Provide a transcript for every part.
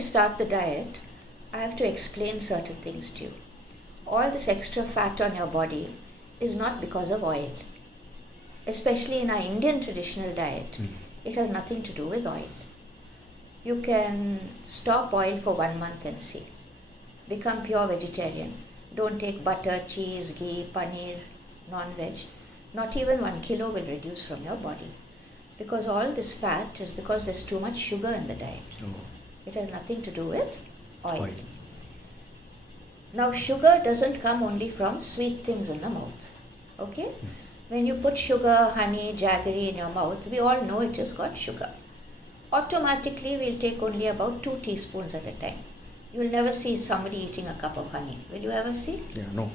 start the diet, I have to explain certain things to you. All this extra fat on your body is not because of oil. Especially in our Indian traditional diet, it has nothing to do with oil. You can stop oil for 1 month and see. Become pure vegetarian. Don't take butter, cheese, ghee, paneer, non-veg. Not even 1 kilo will reduce from your body. Because all this fat is because there's too much sugar in the diet. Oh. It has nothing to do with oil. Now sugar doesn't come only from sweet things in the mouth. Okay? When you put sugar, honey, jaggery in your mouth, we all know it has got sugar. Automatically we'll take only about 2 teaspoons at a time. You'll never see somebody eating a cup of honey. Will you ever see? Yeah, no.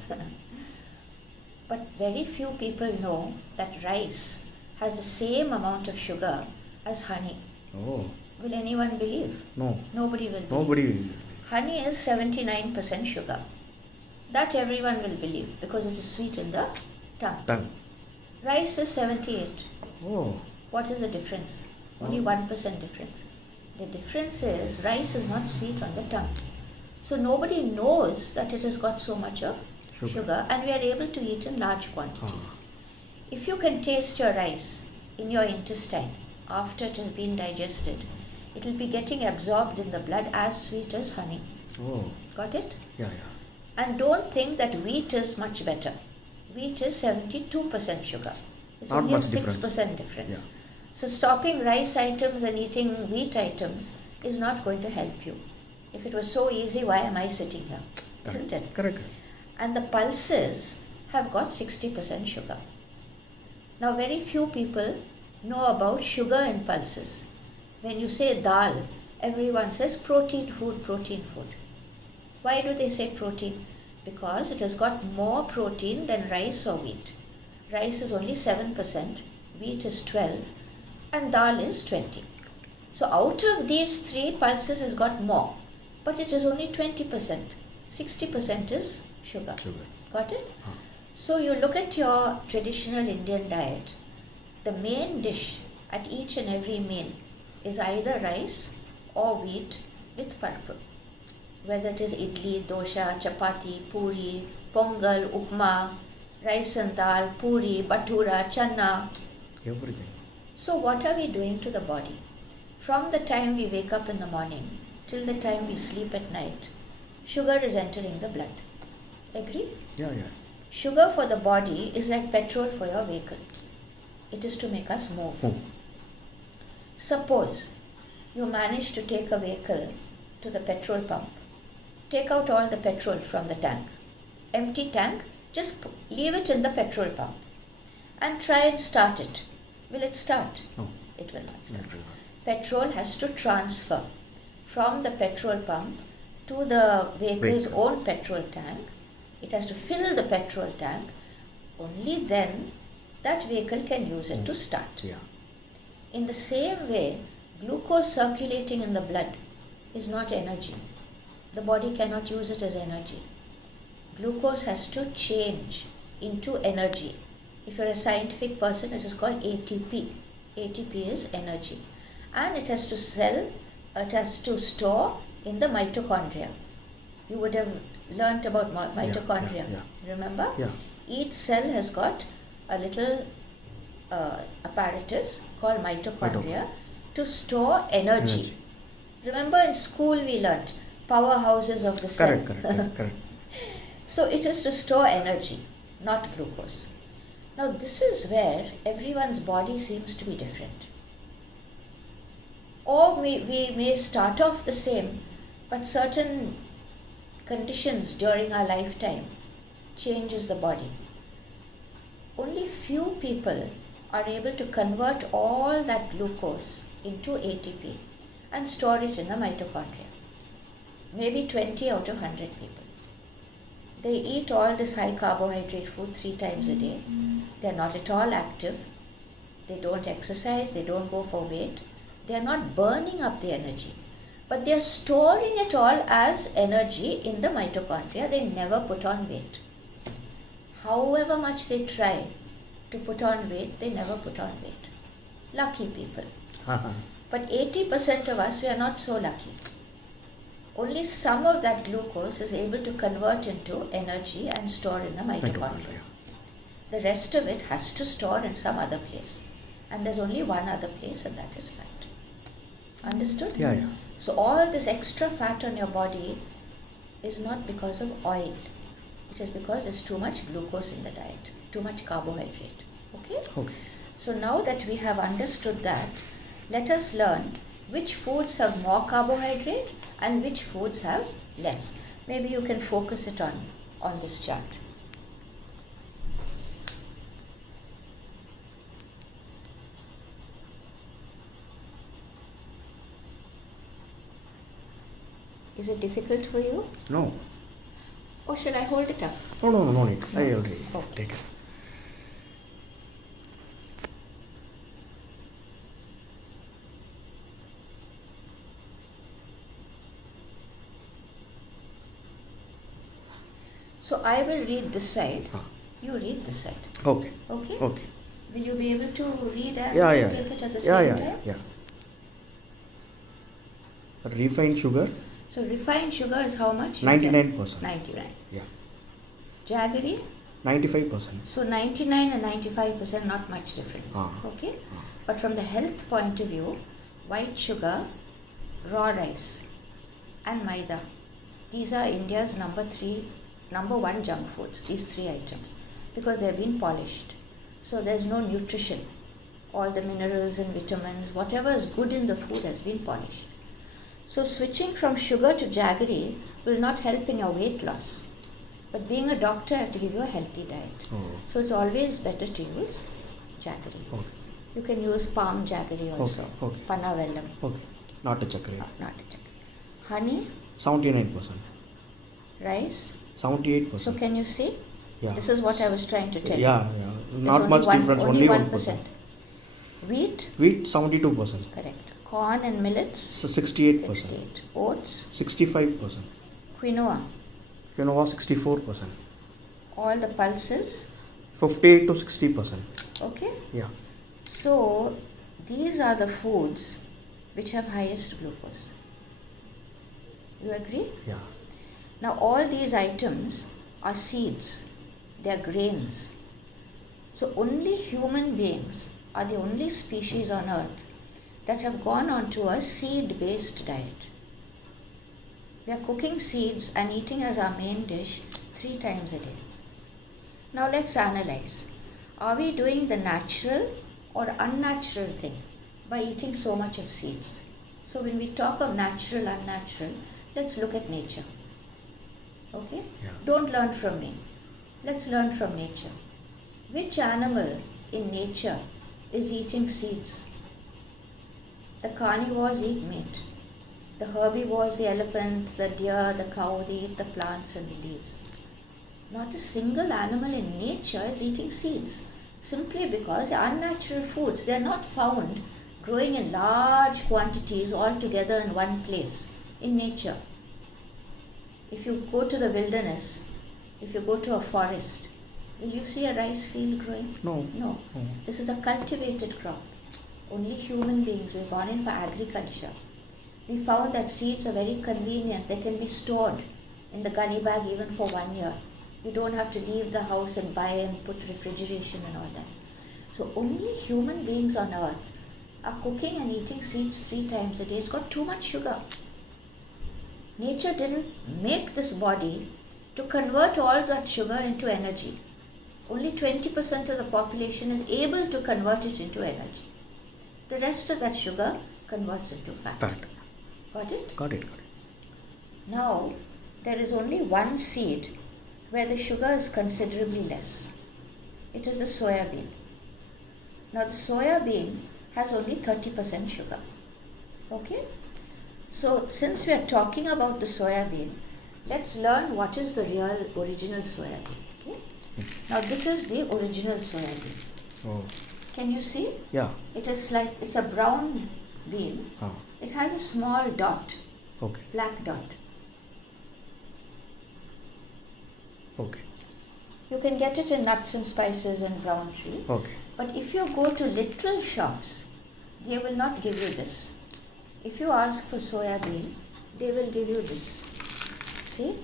But very few people know that rice has the same amount of sugar as honey. Oh. Will anyone believe? No. Nobody will believe. Nobody will. Honey is 79% sugar. That everyone will believe because it is sweet in the tongue. Rice is 78. Oh. What is the difference? Only 1% difference. The difference is rice is not sweet on the tongue. So nobody knows that it has got so much of sugar and we are able to eat in large quantities. If you can taste your rice in your intestine after it has been digested, it will be getting absorbed in the blood as sweet as honey. Oh. Got it? Yeah. And don't think that wheat is much better. Wheat is 72% sugar. It's Not only a much 6% difference. Yeah. So stopping rice items and eating wheat items is not going to help you. If it was so easy, why am I sitting here? Isn't it? Correct. And the pulses have got 60% sugar. Now very few people know about sugar in pulses. When you say dal, everyone says protein food. Why do they say protein? Because it has got more protein than rice or wheat. Rice is only 7%, wheat is 12%, and dal is 20%. So out of these 3, pulses has got more, but it is only 20%. 60% is sugar. Got it? So you look at your traditional Indian diet, the main dish at each and every meal is either rice or wheat with purple. Whether it is idli, dosha, chapati, puri, pongal, upma, rice and dal, puri, bhatura, channa. Everything. So what are we doing to the body? From the time we wake up in the morning till the time we sleep at night, sugar is entering the blood. Agree? Yeah. Sugar for the body is like petrol for your vehicle. It is to make us move. Suppose you manage to take a vehicle to the petrol pump. Take out all the petrol from the tank. Empty tank, just leave it in the petrol pump and try and start it. Will it start? No. It will not start. Petrol has to transfer from the petrol pump to the vehicle's own petrol tank. It has to fill the petrol tank. Only then that vehicle can use it to start. Yeah. In the same way, glucose circulating in the blood is not energy. The body cannot use it as energy. Glucose has to change into energy. If you're a scientific person, it is called ATP. ATP is energy. And it has to store in the mitochondria. You would have learnt about mitochondria. Yeah. Remember? Yeah. Each cell has got a little apparatus called mitochondria to store energy. Remember in school we learnt powerhouses of the cell. Correct. So it is to store energy, not glucose. Now this is where everyone's body seems to be different. Or we may start off the same, but certain conditions during our lifetime changes the body. Only few people are able to convert all that glucose into ATP and store it in the mitochondria. Maybe 20 out of 100 people. They eat all this high carbohydrate food 3 times a day. They are not at all active. They don't exercise. They don't go for weight. They are not burning up the energy. But they are storing it all as energy in the mitochondria. They never put on weight. However much they try to put on weight, they never put on weight. Lucky people. But 80% of us, we are not so lucky. only some of that glucose is able to convert into energy and store in the mitochondria. The rest of it has to store in some other place. And there's only one other place, and that is fat. Understood? Yeah. So all this extra fat on your body is not because of oil. It is because there's too much glucose in the diet, too much carbohydrate. Okay? So now that we have understood that, let us learn which foods have more carbohydrate and which foods have less. Maybe you can focus it on this chart. Is it difficult for you? No. Or shall I hold it up? No need. I already take it. So I will read this side. You read this side. Okay. Will you be able to read and take it at the same time? Yeah. Refined sugar. So refined sugar is how much? 99%. 99. Yeah. Jaggery? 95%. So 99 and 95%, not much difference. Okay? But from the health point of view, white sugar, raw rice and maida, these are India's number one junk foods, these three items, because they've been polished. So there's no nutrition. All the minerals and vitamins, whatever is good in the food has been polished. So switching from sugar to jaggery will not help in your weight loss. But being a doctor, I have to give you a healthy diet. So it's always better to use jaggery. You can use palm jaggery also. Panna vellam. Not a chakra. Not a chakra. Honey? 79%. Rice? 78%. So can you see? Yeah. This is what I was trying to tell you. Yeah. Not much difference. Only 1%. Wheat? Wheat 72%. Correct. Corn and millets? So 68%. 68. Oats? 65%. Quinoa? Quinoa 64%. All the pulses? 58 to 60%. Okay. Yeah. So these are the foods which have highest glucose. You agree? Yeah. Now all these items are seeds. They are grains. So only human beings are the only species on earth that have gone on to a seed-based diet. We are cooking seeds and eating as our main dish 3 times a day. Now let's analyze. Are we doing the natural or unnatural thing by eating so much of seeds? So when we talk of natural, unnatural, let's look at nature. Okay? Yeah. Don't learn from me. Let's learn from nature. Which animal in nature is eating seeds? The carnivores eat meat. The herbivores, the elephant, the deer, the cow, they eat the plants and the leaves. Not a single animal in nature is eating seeds, simply because the unnatural foods, they are not found growing in large quantities all together in one place in nature. If you go to the wilderness, if you go to a forest, will you see a rice field growing? No. This is a cultivated crop. Only human beings, we've gone in for agriculture. We found that seeds are very convenient. They can be stored in the gunny bag even for 1 year. You don't have to leave the house and buy and put refrigeration and all that. So only human beings on earth are cooking and eating seeds 3 times a day. It's got too much sugar. Nature didn't make this body to convert all that sugar into energy. Only 20% of the population is able to convert it into energy. The rest of that sugar converts into fat. Got it? Got it. Now, there is only one seed where the sugar is considerably less. It is the soya bean. Now, the soya bean has only 30% sugar. Okay? So, since we are talking about the soya bean, let's learn what is the real original soya bean. Okay? Now, this is the original soya bean. Can you see? Yeah. It's a brown bean. It has a small dot. Black dot. You can get it in nuts and spices and brown tree. But if you go to literal shops, they will not give you this. If you ask for soya bean, they will give you this. See?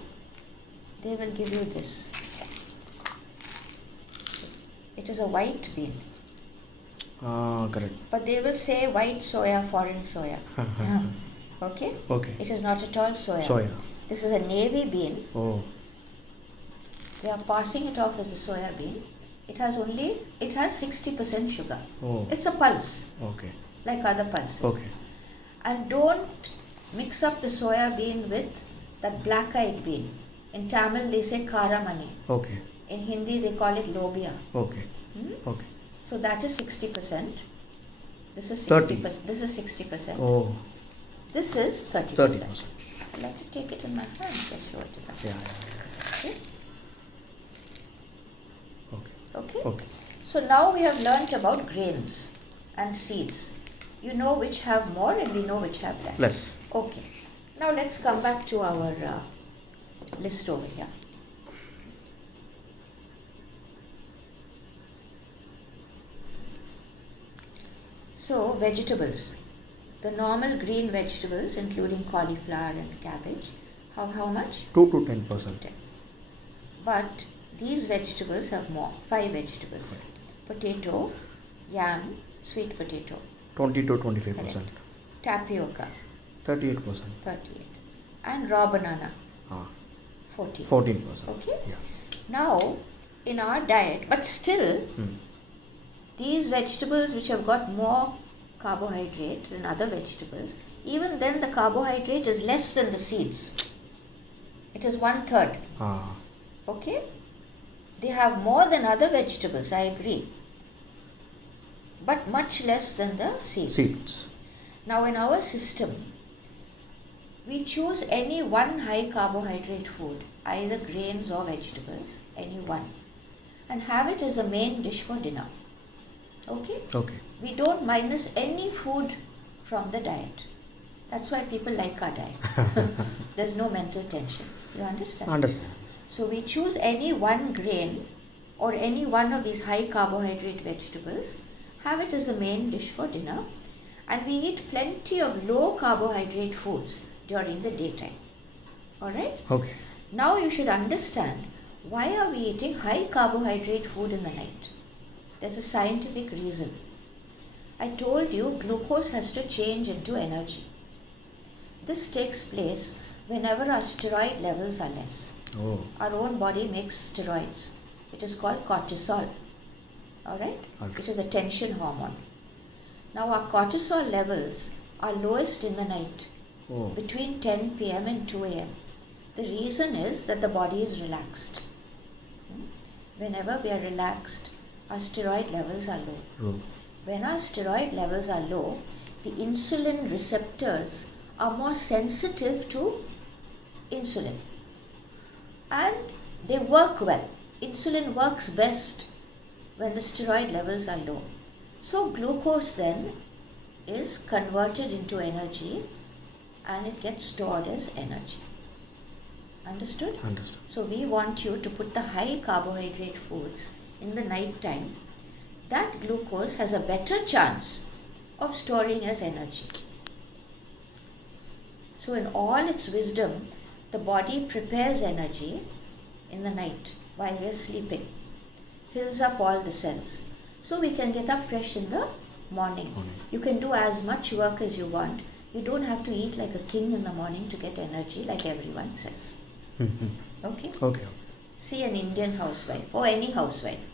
They will give you this. It is a white bean. Correct. But they will say white soya, foreign soya. Okay? Okay. It is not at all soya. Soya. This is a navy bean. Oh. They are passing it off as a soya bean. It has 60% sugar. Oh. It's a pulse, Okay. like other pulses. Okay. And don't mix up the soya bean with that black-eyed bean. In Tamil they say karamani. Okay. In Hindi they call it lobia. Okay. Okay. So that is 60%. This is 30. 60%. This is 60%. Oh. This is 30%. 30%. I'd like to take it in my hand. Just show it to them. Yeah. Okay? Okay. Okay? Okay. So now we have learnt about grains and seeds. You know which have more and we know which have less. Less. Okay. Now let's come back to our list over here. So vegetables. The normal green vegetables including cauliflower and cabbage have how much? 2 to 10%. 10. But these vegetables have more. 5 vegetables. Potato, yam, sweet potato. 20 to 25%. Correct. Tapioca, 38%. 38. And raw banana, Ah. 14. 14%. Okay? Yeah. Now, in our diet, but still, these vegetables which have got more carbohydrate than other vegetables, even then the carbohydrate is less than the seeds. It is 1/3. Ah. Okay? They have more than other vegetables, I agree. But much less than the seeds. Seeds. Now in our system, we choose any one high carbohydrate food, either grains or vegetables, any one, and have it as the main dish for dinner. Okay? Okay. We don't minus any food from the diet. That's why people like our diet. There's no mental tension. You understand? Understand. So we choose any one grain or any one of these high carbohydrate vegetables, have it as the main dish for dinner, and we eat plenty of low carbohydrate foods during the daytime. Alright? Okay. Now you should understand why are we eating high carbohydrate food in the night. There's a scientific reason. I told you glucose has to change into energy. This takes place whenever our steroid levels are less. Oh. Our own body makes steroids. It is called cortisol. Alright? Okay. Which is a tension hormone. Now our cortisol levels are lowest in the night, Oh. between 10 p.m. and 2 a.m. The reason is that the body is relaxed. Whenever we are relaxed, our steroid levels are low. Oh. When our steroid levels are low, the insulin receptors are more sensitive to insulin. And they work well. Insulin works best when the steroid levels are low. So glucose then is converted into energy and it gets stored as energy. Understood? Understood. So we want you to put the high carbohydrate foods in the night time. That glucose has a better chance of storing as energy. So in all its wisdom, the body prepares energy in the night while we are sleeping, fills up all the cells. So we can get up fresh in the morning. You can do as much work as you want. You don't have to eat like a king in the morning to get energy like everyone says. Okay? Okay. See an Indian housewife or any housewife.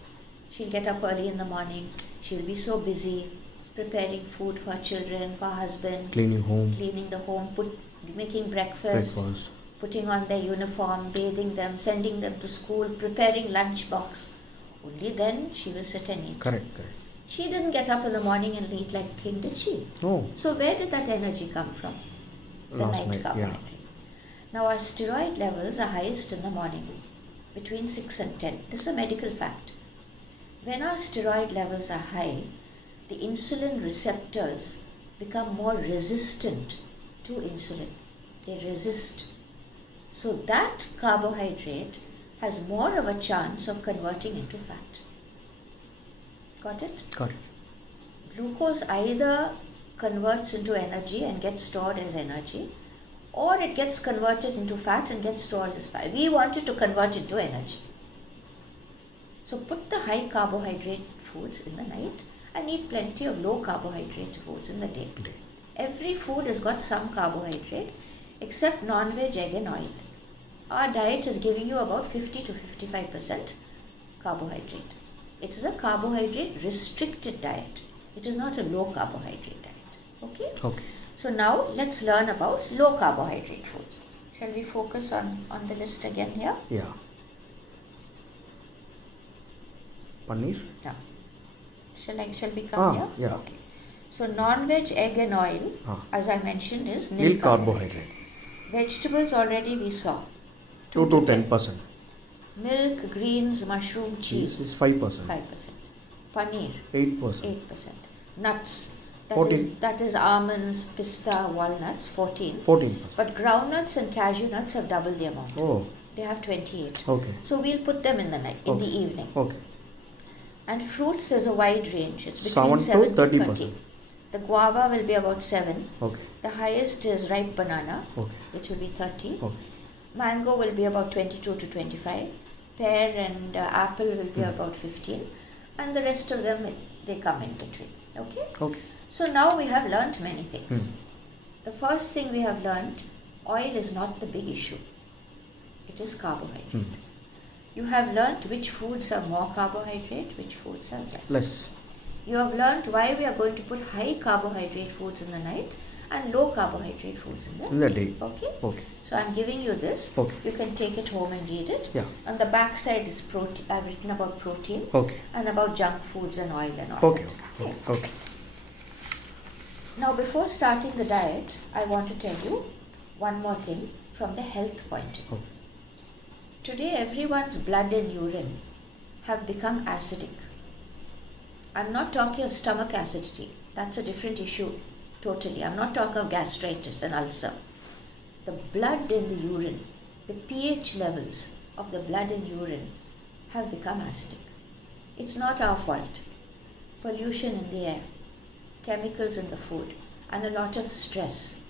She'll get up early in the morning. She'll be so busy preparing food for her children, for her husband, Cleaning home. cleaning the home, making breakfast, putting on their uniform, bathing them, sending them to school, preparing lunch box. Only then she will sit and eat. Correct. Correct. She didn't get up in the morning and eat like a king, did she? Oh. So where did that energy come from? The Last night night, carbohydrate. Now our steroid levels are highest in the morning, between 6 and 10. This is a medical fact. When our steroid levels are high, the insulin receptors become more resistant to insulin. They resist. So that carbohydrate has more of a chance of converting into fat. Got it? Got it. Glucose either converts into energy and gets stored as energy, or it gets converted into fat and gets stored as fat. We want it to convert into energy. So put the high carbohydrate foods in the night and eat plenty of low carbohydrate foods in the day. Every food has got some carbohydrate except non-veg, egg and oil. Our diet is giving you about 50 to 55% carbohydrate. It is a carbohydrate restricted diet. It is not a low carbohydrate diet. Okay? Okay. So now let's learn about low carbohydrate foods. Shall we focus on the list again here? Yeah. Paneer? Yeah. Shall we come here? Yeah. Okay. So non-veg, egg and oil, as I mentioned, is Nil carbohydrate. Vegetables already we saw. 2 to 10%. Milk, greens, mushroom, cheese. Is 5%. 5%. Paneer. 8%. 8%. Nuts. 14. That is almonds, pista, walnuts, 14. 14%. But groundnuts and cashew nuts have double the amount. Oh. They have 28. Okay. So we'll put them in the night, in the evening. Okay. And fruits, there's a wide range. It's 7 between 7 to to 30%. 30. The guava will be about 7. Okay. The highest is ripe banana, which will be 30. Okay. Mango will be about 22 to 25. Pear and apple will be about 15. And the rest of them, they come in between. Okay? Okay. So now we have learnt many things. The first thing we have learnt, oil is not the big issue. It is carbohydrate. You have learnt which foods are more carbohydrate, which foods are less. You have learnt why we are going to put high carbohydrate foods in the night and low carbohydrate foods in the day. Okay? Okay. So I'm giving you this. Okay. You can take it home and read it. Yeah. On the back side is protein. I've written about protein. Okay. And about junk foods and oil and all. Okay. Okay. Okay. Now before starting the diet, I want to tell you one more thing from the health point of view. Okay. Today everyone's blood and urine have become acidic. I'm not talking of stomach acidity. That's a different issue totally. I'm not talking of gastritis and ulcer. The blood and the urine, the pH levels of the blood and urine have become acidic. It's not our fault. Pollution in the air, chemicals in the food, and a lot of stress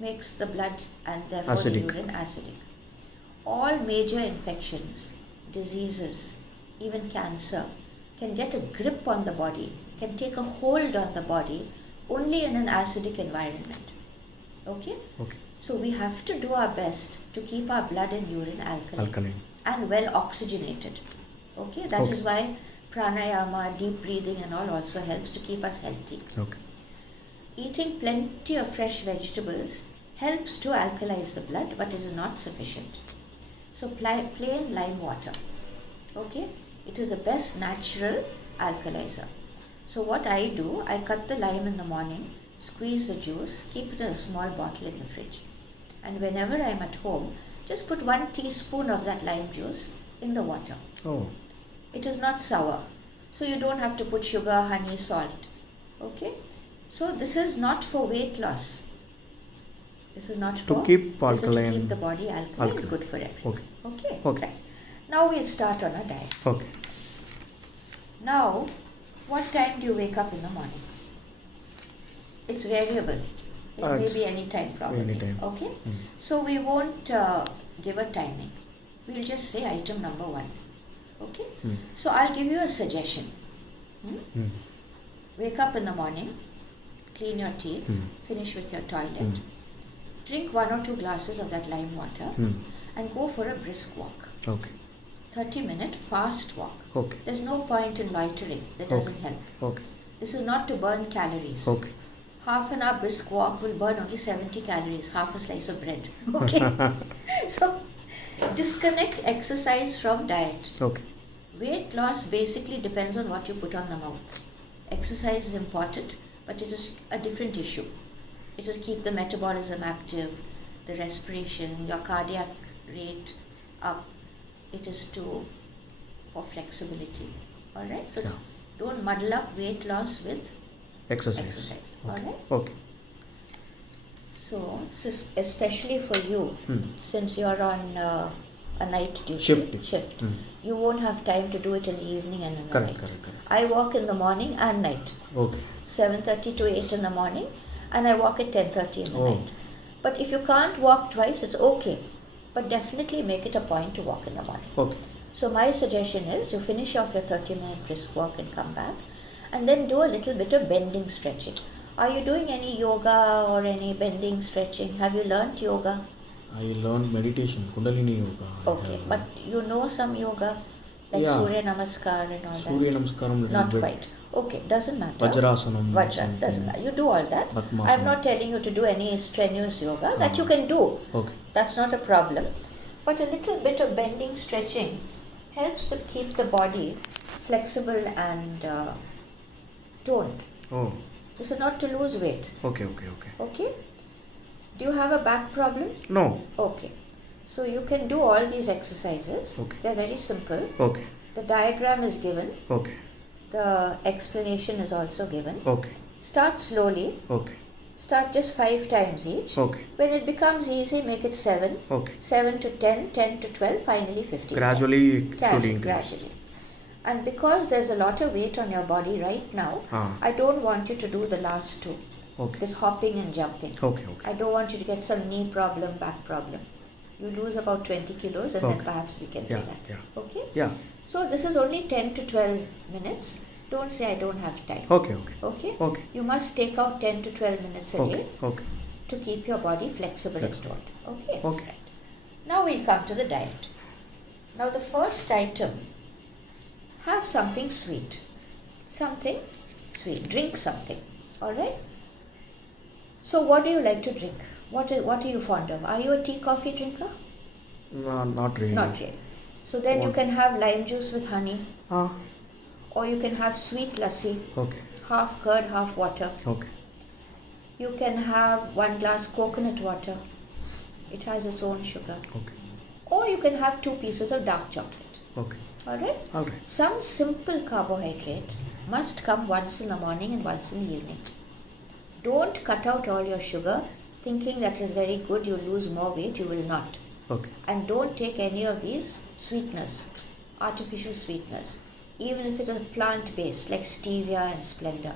makes the blood and therefore the urine acidic. All major infections, diseases, even cancer can get a grip on the body, can take a hold on the body only in an acidic environment. Okay? Okay. So we have to do our best to keep our blood and urine alkaline. And well oxygenated. Okay? That is why pranayama, deep breathing and all also helps to keep us healthy. Okay. Eating plenty of fresh vegetables helps to alkalize the blood, but is not sufficient. So plain lime water. Okay? It is the best natural alkalizer. So what I do, I cut the lime in the morning, squeeze the juice, keep it in a small bottle in the fridge. And whenever I'm at home, just put 1 teaspoon of that lime juice in the water. Oh. It is not sour. So you don't have to put sugar, honey, salt. Okay? So this is not for weight loss. This is not for... To keep alkaline. This is to keep the body alkaline. It's good for everyone. Okay. Okay? Right. Now we'll start on a diet. Okay. Now, what time do you wake up in the morning? It's variable. It may be any time probably. Any time. Okay? So we won't give a timing. We'll just say item number 1. Okay? So I'll give you a suggestion. Wake up in the morning, clean your teeth, finish with your toilet, drink 1 or 2 glasses of that lime water and go for a brisk walk. Okay. 30-minute fast walk. Okay. There's no point in loitering. That doesn't help. Okay. This is not to burn calories. Okay. Half an hour brisk walk will burn only 70 calories, half a slice of bread. Okay? So, disconnect exercise from diet. Okay. Weight loss basically depends on what you put on the mouth. Exercise is important, but it is a different issue. It will keep the metabolism active, the respiration, your cardiac rate up. It is for flexibility. Alright? So don't muddle up weight loss with exercise. Okay. Alright? Okay. So especially for you, since you're on a night duty, shift, you won't have time to do it in the evening and in the night. Correct. I walk in the morning and night. Okay. 7:30 to 8 in the morning, and I walk at 10:30 in the night. But if you can't walk twice, it's okay. But definitely make it a point to walk in the morning. Okay. So my suggestion is you finish off your 30-minute brisk walk and come back, and then do a little bit of bending stretching. Are you doing any yoga or any bending stretching? Have you learnt yoga? I learned meditation, Kundalini yoga. Okay, but you know some yoga, like Surya Namaskar and all that? Surya Namaskaram little Not bit. quite. Okay, doesn't matter. Vajrasanam. Vajras, doesn't matter. You do all that. Padmasana. I'm not telling you to do any strenuous yoga. That you can do. Okay. That's not a problem. But a little bit of bending stretching helps to keep the body flexible and toned. Oh. This is not to lose weight. Okay. Okay? Do you have a back problem? No. Okay. So you can do all these exercises. Okay. They're very simple. Okay. The diagram is given. Okay. The explanation is also given. Okay. Start slowly. Okay. Start just 5 times each. Okay. When it becomes easy, make it 7. Okay. 7 to 10, 10 to 12, finally 15. Gradually it should Gradually, increase. gradually. And because there's a lot of weight on your body right now, I don't want you to do the last 2. Okay. This hopping and jumping. Okay. I don't want you to get some knee problem, back problem. You lose about 20 kilos and then perhaps we can do that. Yeah. Okay? Yeah. So this is only 10 to 12 minutes. Don't say I don't have time. Okay. Okay? You must take out 10 to 12 minutes a day Okay. to keep your body flexible and toned. Okay? Okay. Right. Now we'll come to the diet. Now the first item, have something sweet. Something sweet. Drink something. Alright? So what do you like to drink? What are you fond of? Are you a tea coffee drinker? No, not really. Not really. So then you can have lime juice with honey. Or you can have sweet lassi. Okay. Half curd, half water. Okay. You can have 1 glass coconut water. It has its own sugar. Okay. Or you can have 2 pieces of dark chocolate. Okay. Alright? Alright. Some simple carbohydrate must come once in the morning and once in the evening. Don't cut out all your sugar thinking that is very good, you lose more weight. You will not. Okay. And don't take any of these sweeteners, artificial sweeteners, even if it is plant-based like stevia and Splenda.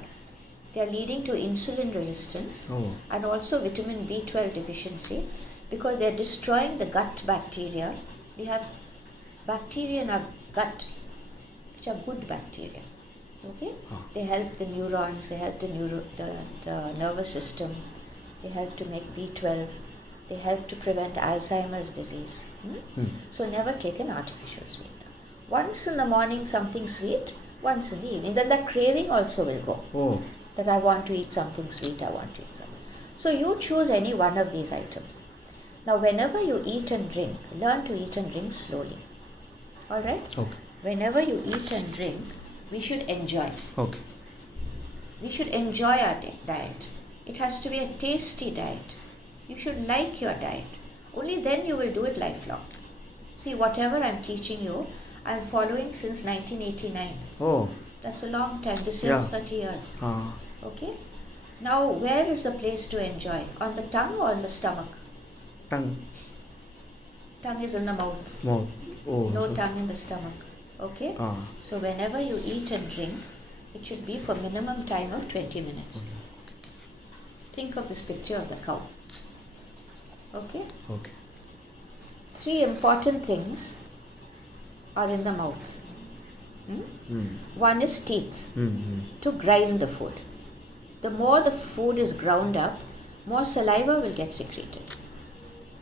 They are leading to insulin resistance and also vitamin B12 deficiency because they are destroying the gut bacteria. We have bacteria in our gut which are good bacteria. Okay? They help the neurons, they help the nervous system, they help to make B12, they help to prevent Alzheimer's disease. So never take an artificial sweetener. Once in the morning something sweet, once in the evening. Then the craving also will go. That I want to eat something sweet, I want to eat something. So you choose any one of these items. Now whenever you eat and drink, learn to eat and drink slowly. Alright? Okay. Whenever you eat and drink, we should enjoy. Okay. We should enjoy our diet. It has to be a tasty diet. You should like your diet. Only then you will do it lifelong. See, whatever I'm teaching you, I'm following since 1989. That's a long time. This is 30 years. Okay? Now, where is the place to enjoy? On the tongue or on the stomach? Tongue. Tongue is in the mouth. Mouth. No tongue in the stomach. Okay? So whenever you eat and drink, it should be for minimum time of 20 minutes. Think of this picture of the cow. Okay? Okay. 3 important things are in the mouth. One is teeth, to grind the food. The more the food is ground up, more saliva will get secreted.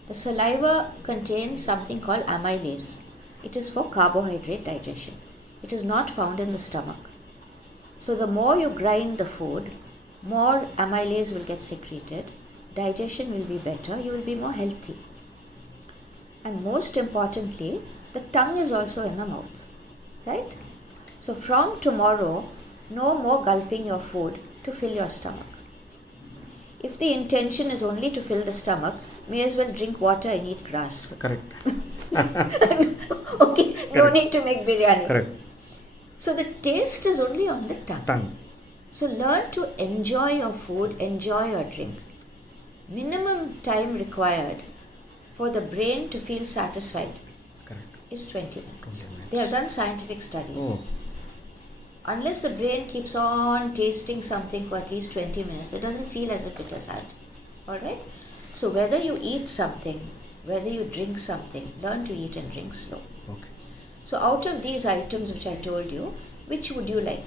The saliva contains something called amylase. It is for carbohydrate digestion. It is not found in the stomach. So the more you grind the food, more amylase will get secreted, digestion will be better, you will be more healthy. And most importantly, the tongue is also in the mouth, right? So from tomorrow, no more gulping your food to fill your stomach. If the intention is only to fill the stomach, may as well drink water and eat grass. Correct. Okay, no need to make biryani. Correct. So the taste is only on the tongue. So learn to enjoy your food, enjoy your drink. Minimum time required for the brain to feel satisfied is 20 minutes. They have done scientific studies. Unless the brain keeps on tasting something for at least 20 minutes, it doesn't feel as if it has had. Alright? So whether you eat something, whether you drink something, learn to eat and drink slow. Okay. So out of these items which I told you, which would you like?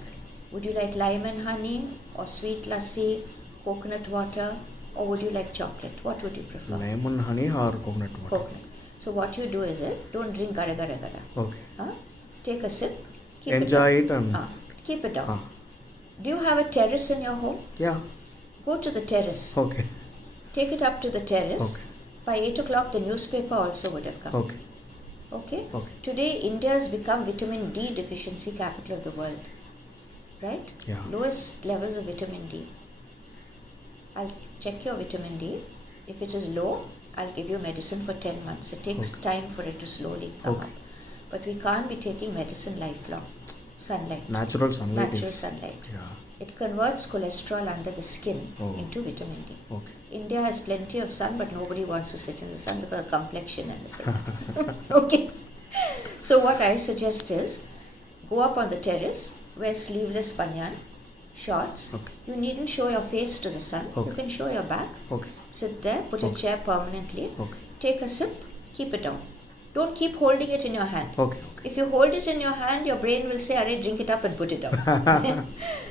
Would you like lime and honey, or sweet lassi, coconut water, or would you like chocolate? What would you prefer? Lemon honey or coconut water? Coconut. So what you do is don't drink gara gara gara. Okay. Take a sip. Keep Enjoy it it and keep it down. Do you have a terrace in your home? yeah. Go to the terrace. Okay. Take it up to the terrace. Okay. By 8 o'clock, the newspaper also would have come. Okay. Okay? Okay. Today, India has become vitamin D deficiency capital of the world. Right? Yeah. Lowest levels of vitamin D. I'll check your vitamin D. If it is low, I'll give you medicine for 10 months. It takes time for it to slowly come up. But we can't be taking medicine lifelong. Sunlight. Natural sunlight. Natural sunlight. Yeah. It converts cholesterol under the skin into vitamin D. Okay. India has plenty of sun, but nobody wants to sit in the sun because of complexion and the sun. Okay. So what I suggest is, go up on the terrace, wear sleeveless banyan, shorts. Okay. You needn't show your face to the sun. Okay. You can show your back. Okay. Sit there, put a chair permanently. Okay. Take a sip, keep it down. Don't keep holding it in your hand. Okay. If you hold it in your hand, your brain will say, "Arey, drink it up and put it down."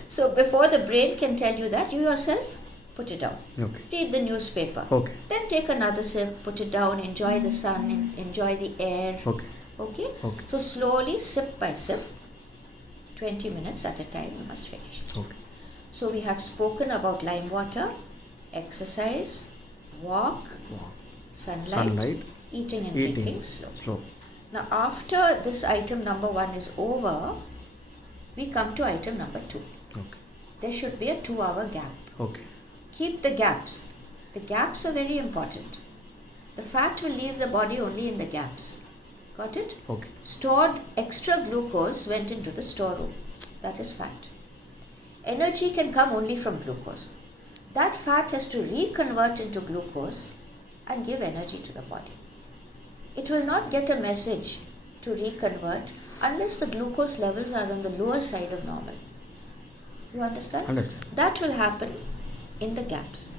So before the brain can tell you that, you yourself put it down. Okay. Read the newspaper. Okay. Then take another sip, put it down, enjoy the sun, enjoy the air. Okay. Okay? Okay. So slowly, sip by sip, 20 minutes at a time, you must finish it. Okay. So we have spoken about lime water, exercise, walk, Wow. sunlight, eating and drinking slow. Slow. Now after this item number 1 is over, we come to item number 2. Okay. There should be a 2-hour gap. Okay. Keep the gaps. The gaps are very important. The fat will leave the body only in the gaps. Got it? Okay. Stored extra glucose went into the storeroom. That is fat. Energy can come only from glucose. That fat has to reconvert into glucose and give energy to the body. It will not get a message to reconvert unless the glucose levels are on the lower side of normal. You understand? Understand. That will happen in the gaps.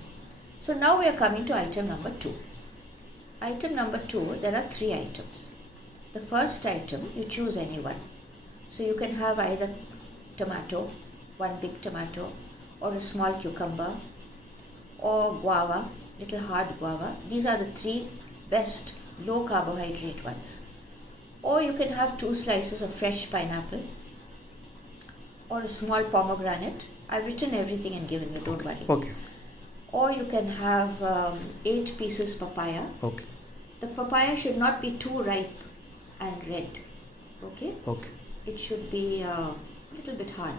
So now we are coming to item number 2. Item number 2, there are 3 items. The first item, you choose any one. So you can have either tomato, one big tomato, or a small cucumber, or guava, little hard guava. These are the 3 best low carbohydrate ones. Or you can have 2 slices of fresh pineapple, or a small pomegranate. I've written everything and given you, don't worry. Okay. Or you can have 8 pieces papaya. Okay. The papaya should not be too ripe and red. Okay? Okay. It should be a little bit hard.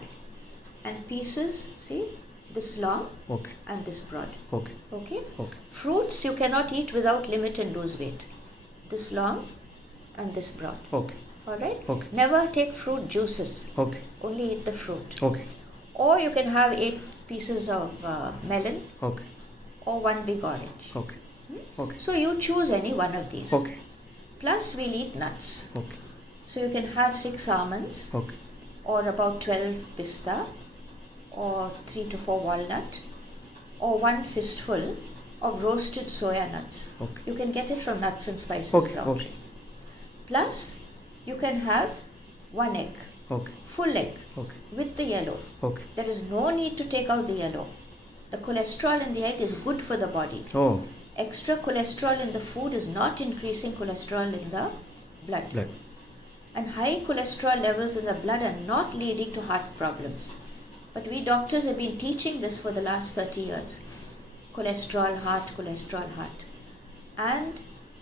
And pieces, see, this long Okay. and this broad. Okay. Okay? Okay. Fruits you cannot eat without limit and lose weight. This long and this broad. Okay. Alright? Okay. Never take fruit juices. Okay. Only eat the fruit. Okay. Or you can have 8 pieces of melon Okay. or 1 big orange. Okay. Okay. So you choose any one of these. Okay. Plus we'll eat nuts. Okay. So you can have 6 almonds Okay. or about 12 pista or 3 to 4 walnut or 1 fistful of roasted soya nuts. Okay. You can get it from Nuts and Spices Okay. Grocery. Okay. Plus you can have 1 egg, Okay. full egg Okay. with the yellow. Okay. There is no need to take out the yellow. The cholesterol in the egg is good for the body. Oh. Extra cholesterol in the food is not increasing cholesterol in the blood. Blood. And high cholesterol levels in the blood are not leading to heart problems. But we doctors have been teaching this for the last 30 years. Cholesterol, heart, cholesterol, heart. And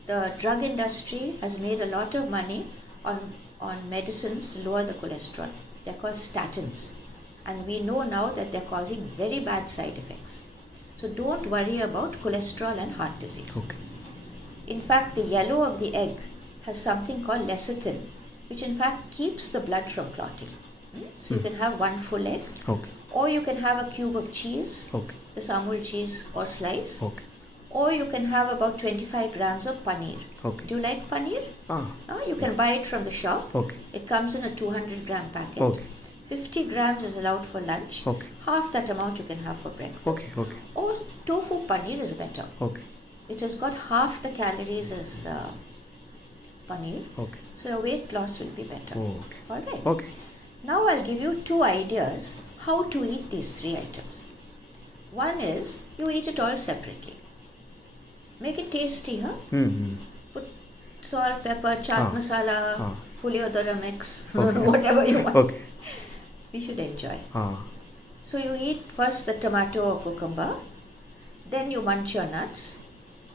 the drug industry has made a lot of money on medicines to lower the cholesterol. They're called statins. And we know now that they're causing very bad side effects. So don't worry about cholesterol and heart disease. Okay. In fact, the yellow of the egg has something called lecithin, which in fact keeps the blood from clotting. So you can have 1 full egg, Okay. or you can have a cube of cheese, Okay. this Amul cheese or slice, Okay. or you can have about 25 grams of paneer. Okay. Do you like paneer? Ah. You can buy it from the shop. Okay. It comes in a 200 gram packet. Okay. 50 grams is allowed for lunch. Okay. Half that amount you can have for breakfast. Okay. Okay. Or tofu paneer is better. Okay. It has got half the calories as paneer. Okay. So your weight loss will be better. Oh, okay. Alright. Okay. Now I'll give you 2 ideas how to eat these 3 items. One is you eat it all separately. Make it tasty, huh? Mm-hmm. Put salt, pepper, chaat masala, puliyodara mix, Okay. whatever you want. Okay. We should enjoy. Ah. So you eat first the tomato or cucumber, then you munch your nuts,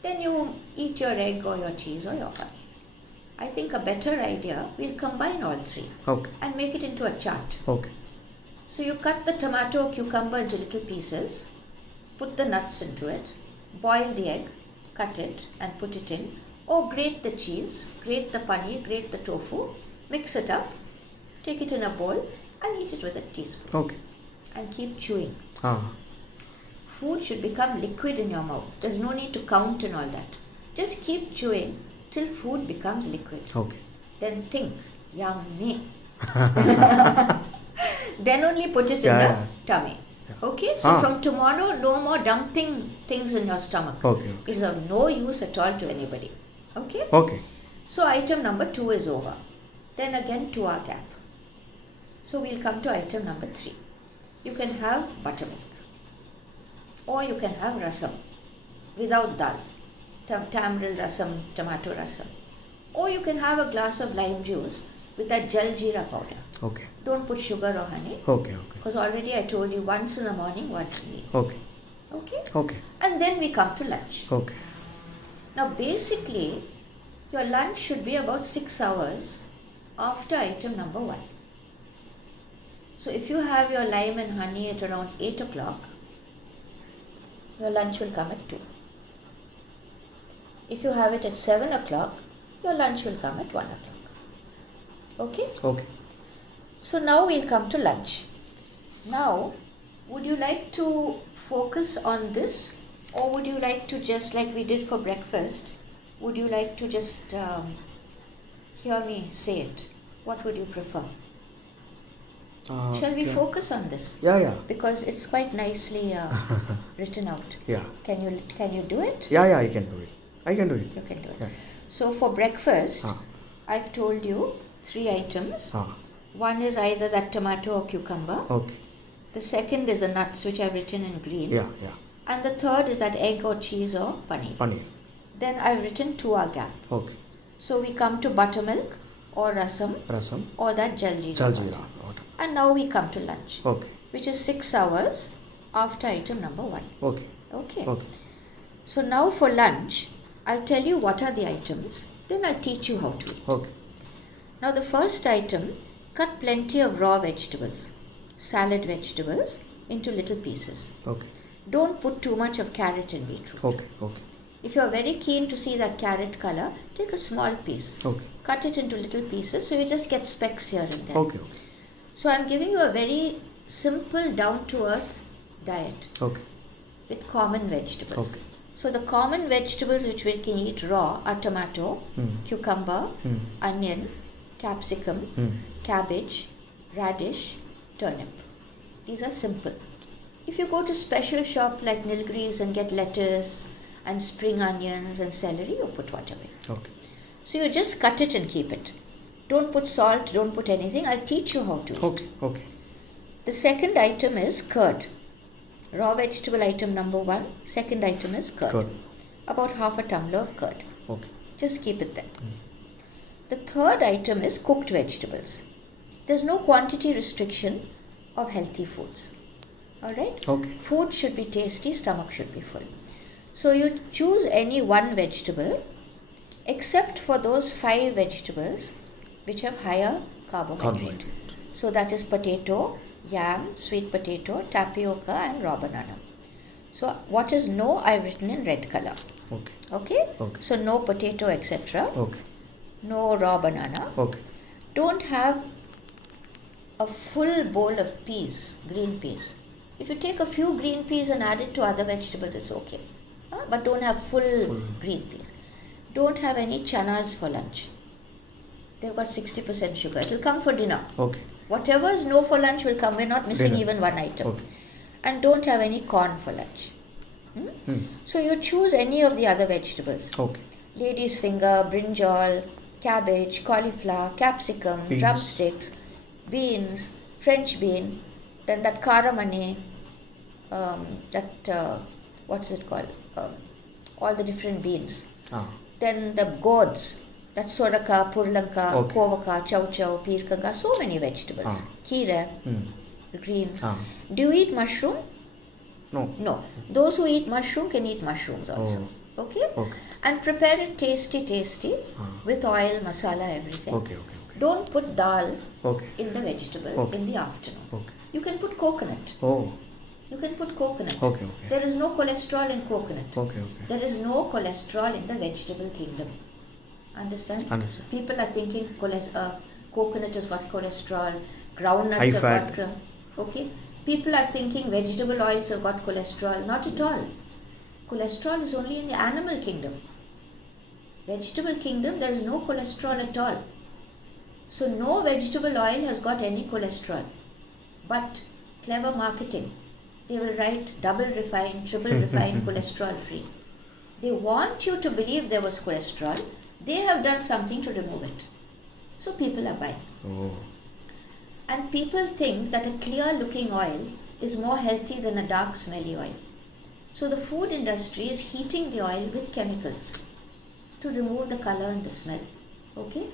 then you eat your egg or your cheese or your honey. I think a better idea, we'll combine all 3 Okay. and make it into a chart. Okay. So you cut the tomato or cucumber into little pieces, put the nuts into it, boil the egg, cut it and put it in, or grate the cheese, grate the paneer, grate the tofu, mix it up, take it in a bowl and eat it with a teaspoon. Okay. And keep chewing. Ah. Food should become liquid in your mouth. There's no need to count and all that. Just keep chewing till food becomes liquid. Okay. Then think, yummy. Then only put it in Yeah, the tummy. Okay, so from tomorrow, no more dumping things in your stomach. Okay. It is of no use at all to anybody. Okay? Okay. So item number 2 is over. Then again 2 hour gap. So we'll come to item number 3. You can have buttermilk. Or you can have rasam without dal. Tamarind rasam, tomato rasam. Or you can have a glass of lime juice with that jaljeera powder. Okay. Don't put sugar or honey. Okay. Okay. Because already I told you once in the morning, once in the evening. Okay. Okay? Okay. And then we come to lunch. Okay. Now basically, your lunch should be about 6 hours after item number 1. So if you have your lime and honey at around 8 o'clock, your lunch will come at 2. If you have it at 7 o'clock, your lunch will come at 1 o'clock. Okay? Okay. So now we'll come to lunch. Now, would you like to focus on this, or would you like to just like we did for breakfast, would you like to just hear me say it? What would you prefer? Shall we focus on this? Yeah, yeah. Because it's quite nicely written out. Yeah. Can you do it? Yeah, yeah, I can do it. I can do it. You can do it. Yeah. So for breakfast, I've told you 3 items. One is either that tomato or cucumber. Okay. The second is the nuts, which I've written in green. Yeah, yeah. And the third is that egg or cheese or paneer. Paneer. Then I've written 2 hour gap. Okay. So we come to buttermilk or rasam Rasam. or that jaljeera. Jaljeera. Okay. And now we come to lunch. Okay. Which is 6 hours after item number 1. Okay. Okay. Okay. So now for lunch, I'll tell you what are the items. Then I'll teach you how to eat. Okay. Now the first item, cut plenty of raw vegetables, salad vegetables, into little pieces. Okay. Don't put too much of carrot and beetroot. Okay. Okay. If you're very keen to see that carrot color, take a small piece. Okay. Cut it into little pieces so you just get specks here and there. Okay. Okay. So I'm giving you a very simple, down-to-earth diet Okay. with common vegetables. Okay. So the common vegetables which we can eat raw are tomato, cucumber, onion, capsicum, cabbage, radish, turnip. These are simple. If you go to special shop like Nilgiris and get lettuce and spring onions and celery, you put whatever. Okay. So you just cut it and keep it. Don't put salt, don't put anything. I'll teach you how to. Okay. Okay. The second item is curd. Raw vegetable item number 1. Second item is curd. Curd. About half a tumbler of curd. Okay. Just keep it there. The third item is cooked vegetables. There's no quantity restriction of healthy foods. Alright? Okay. Food should be tasty, stomach should be full. So you choose any one vegetable except for those 5 vegetables which have higher carbohydrate. So that is potato, yam, sweet potato, tapioca and raw banana. So what is no, I've written in red color. Okay. Okay? Okay. So no potato, etc. Okay. No raw banana. Okay. Don't have a full bowl of peas, green peas. If you take a few green peas and add it to other vegetables, it's okay. But don't have full green peas. Don't have any chanas for lunch. They've got 60% sugar. It will come for dinner. Okay. Whatever is no for lunch will come. We're not missing Dinner. even one item. Okay. And don't have any corn for lunch. So you choose any of the other vegetables. Okay. Lady's finger, brinjal, cabbage, cauliflower, capsicum, Beans. drumsticks, beans, French bean, then that karamani, what is it called? All the different beans. Then the gourds, that's soraka, purlanka, Okay. kovaka, chow chow, pirkanga, so many vegetables. Kira, greens. Do you eat mushroom? No. No. Those who eat mushroom can eat mushrooms also. Okay? Okay. And prepare it tasty with oil, masala, everything. Okay. Don't put dal Okay. in the vegetable in the afternoon. Okay. You can put coconut. Oh. You can put coconut. Okay. There is no cholesterol in coconut. Okay. There is no cholesterol in the vegetable kingdom. Understand? Understand. People are thinking coconut has got cholesterol, groundnuts High have fat. got okay. People are thinking vegetable oils have got cholesterol. Not at all. Cholesterol is only in the animal kingdom. Vegetable kingdom, there is no cholesterol at all. So no vegetable oil has got any cholesterol. But clever marketing, they will write double refined, triple refined, cholesterol free. They want you to believe there was cholesterol. They have done something to remove it. So people are buying. Oh. And people think that a clear looking oil is more healthy than a dark smelly oil. So the food industry is heating the oil with chemicals to remove the color and the smell. Okay?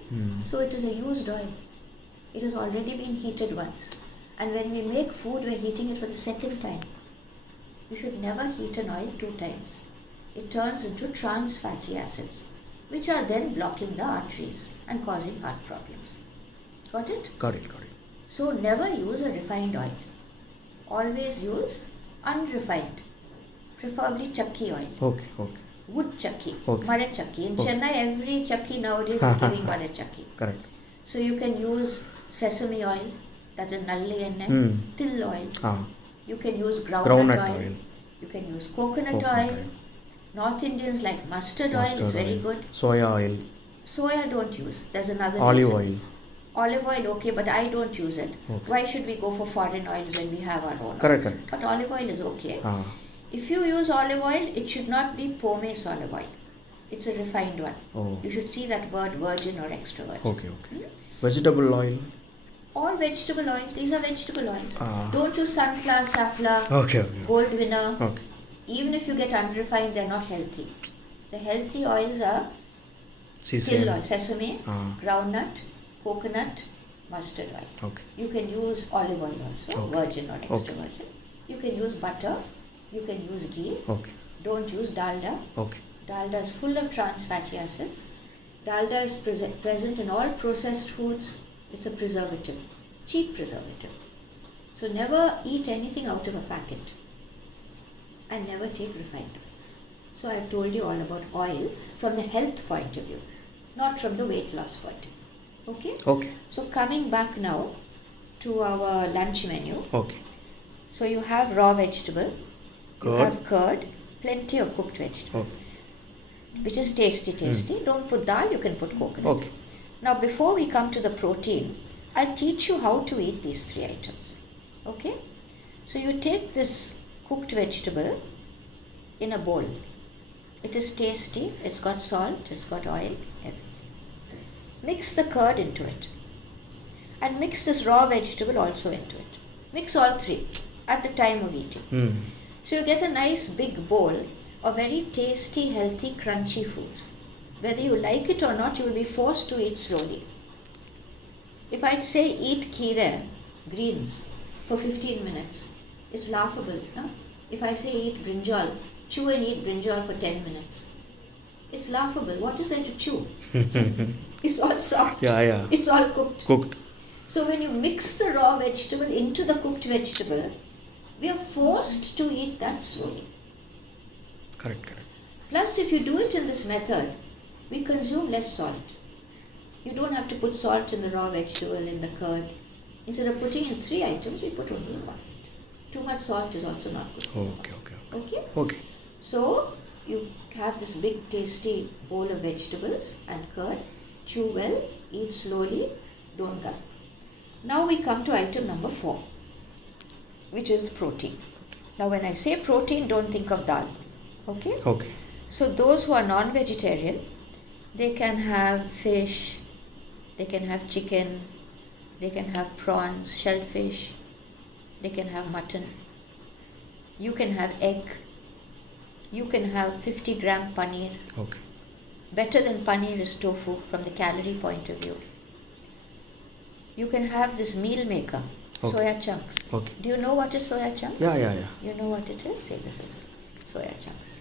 So it is a used oil. It has already been heated once. And when we make food, we are heating it for the second time. You should never heat an oil 2 times. It turns into trans fatty acids, which are then blocking the arteries and causing heart problems. Got it? Got it. So never use a refined oil. Always use unrefined, preferably chakki oil. Okay. Wood chakki, Okay. mare chakki. In Chennai, every chakki nowadays is giving mare chakki. Correct. So you can use sesame oil, that is nalli enne, till oil. You can use groundnut oil. You can use coconut oil. North Indians like mustard oil, it's very good. Soya oil. Soya don't use. There's another Olive reason. oil. Olive oil, okay, but I don't use it. Okay. Why should we go for foreign oils when we have our own Correct. oils? But olive oil is okay. If you use olive oil, it should not be pomace olive oil. It's a refined one. Oh. You should see that word virgin or extra virgin. Okay. Vegetable oil. All vegetable oils, these are vegetable oils. Don't use sunflower, safflower, Okay. gold winner. Okay. Even if you get unrefined, they're not healthy. The healthy oils are till oil, sesame, groundnut, coconut, mustard oil. Okay. You can use olive oil also, virgin or extra virgin. You can use butter. You can use ghee. Okay. Don't use dalda. Okay. Dalda is full of trans fatty acids. Dalda is present in all processed foods. It's a preservative, cheap preservative. So never eat anything out of a packet. And never take refined oils. So I've told you all about oil from the health point of view, not from the weight loss point of view. Okay? Okay. So coming back now to our lunch menu. Okay. So you have raw vegetable, Curd. you have curd, plenty of cooked vegetable, which is tasty. Don't put dal, you can put coconut. Okay. Now before we come to the protein, I'll teach you how to eat these 3 items. Okay? So you take this cooked vegetable in a bowl. It is tasty, it's got salt, it's got oil, everything. Mix the curd into it. And mix this raw vegetable also into it. Mix all 3 at the time of eating. So you get a nice big bowl of very tasty, healthy, crunchy food. Whether you like it or not, you will be forced to eat slowly. If I'd say eat kheera, greens, for 15 minutes, it's laughable. Huh? If I say eat brinjal, chew and eat brinjal for 10 minutes. It's laughable. What is there to chew? It's all soft. Yeah. It's all cooked. Cooked. So when you mix the raw vegetable into the cooked vegetable, we are forced to eat that slowly. Correct. Plus, if you do it in this method, we consume less salt. You don't have to put salt in the raw vegetable, in the curd. Instead of putting in 3 items, we put only 1. Too much salt is also not good. Okay? So, you have this big tasty bowl of vegetables and curd. Chew well, eat slowly, don't gulp. Now we come to item number 4, which is protein. Now when I say protein, don't think of dal. Okay? Okay. So those who are non-vegetarian, they can have fish, they can have chicken, they can have prawns, shellfish, they can have mutton. You can have egg. You can have 50-gram paneer. Okay. Better than paneer is tofu from the calorie point of view. You can have this meal maker, Okay. soya chunks. Okay. Do you know what is soya chunks? Yeah. You know what it is? Say this is soya chunks.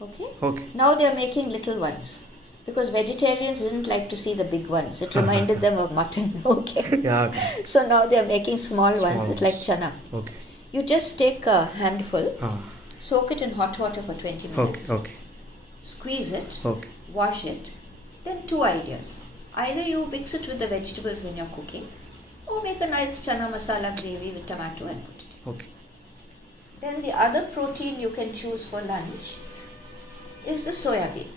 Okay? Okay. Now they are making little ones because vegetarians didn't like to see the big ones. It reminded them of mutton. Okay? Yeah. Okay. So now they are making small ones. It's like chana. Okay. You just take a handful, Ah. soak it in hot water for 20 Okay. minutes, Okay. squeeze it, Okay. wash it. Then two ideas. Either you mix it with the vegetables when you're cooking, or make a nice chana masala gravy with tomato and put it. Okay. Then the other protein you can choose for lunch is the soya bean.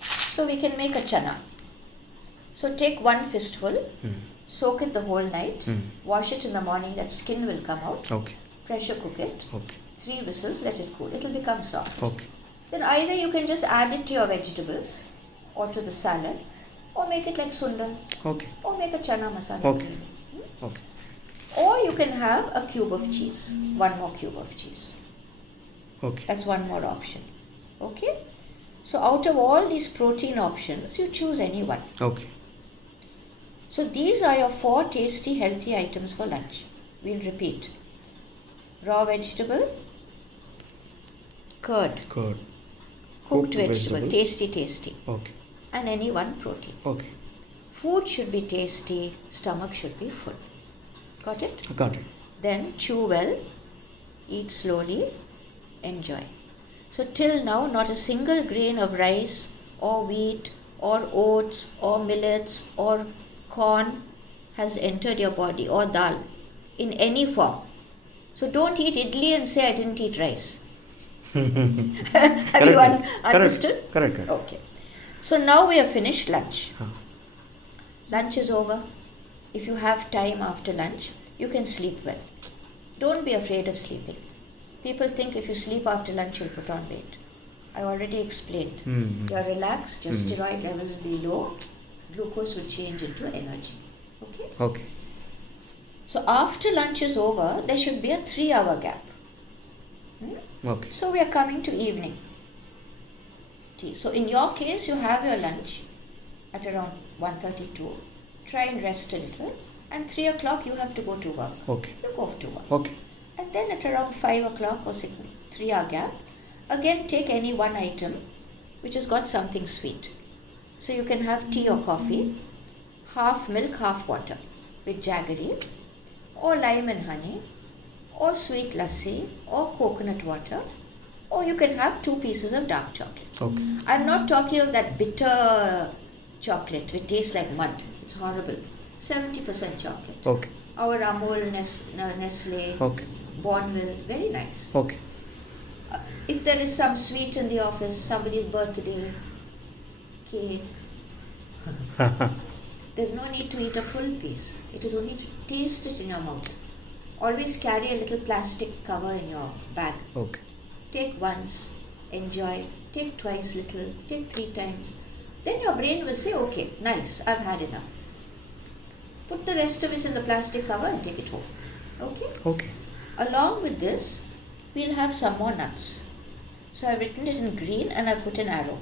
So we can make a chana. So take one fistful, soak it the whole night, wash it in the morning, that skin will come out, Okay. pressure cook it, Okay. 3 whistles, let it cool, it will become soft. Okay. Then either you can just add it to your vegetables or to the salad, or make it like sundal, Okay. or make a chana masala. Okay. gravy. Okay. Or you can have a cube of cheese, one more cube of cheese. Okay. That's one more option. Okay? So out of all these protein options, you choose any one. Okay. So these are your 4 tasty, healthy items for lunch. We'll repeat. Raw vegetable, curd, Curd. cooked vegetable, tasty, Okay. and any one protein. Okay. Food should be tasty, stomach should be full. Got it? Got it. Then chew well, eat slowly, enjoy. So till now, not a single grain of rice or wheat or oats or millets or corn has entered your body, or dal in any form. So don't eat idli and say I didn't eat rice. Have you understood? Correct. Okay. So now we have finished lunch. Huh. Lunch is over. If you have time after lunch, you can sleep well. Don't be afraid of sleeping. People think if you sleep after lunch, you'll put on weight. I already explained. You're relaxed, your steroid level will be low, glucose will change into energy. Okay? Okay. So after lunch is over, there should be a 3-hour gap. Okay. So we are coming to evening tea. So in your case, you have your lunch at around 1:32. Try and rest a little. And 3 o'clock, you have to go to work. Okay. You go to work. Okay. And then at around 5 o'clock or 6, 3-hour gap, again take any one item which has got something sweet. So you can have tea or coffee, half milk, half water with jaggery, or lime and honey, or sweet lassi, or coconut water, or you can have 2 pieces of dark chocolate. Okay. I'm not talking of that bitter chocolate which tastes like mud. It's horrible. 70% chocolate. Okay. Our Amul, Nestle, Okay. Bonville, very nice. Okay. If there is some sweet in the office, somebody's birthday, cake, there's no need to eat a full piece. It is only to taste it in your mouth. Always carry a little plastic cover in your bag. Okay. Take once, enjoy, take twice little, take 3 times. Then your brain will say, okay, nice, I've had enough. Put the rest of it in the plastic cover and take it home. Okay? Okay. Along with this, we'll have some more nuts. So I've written it in green and I've put an arrow.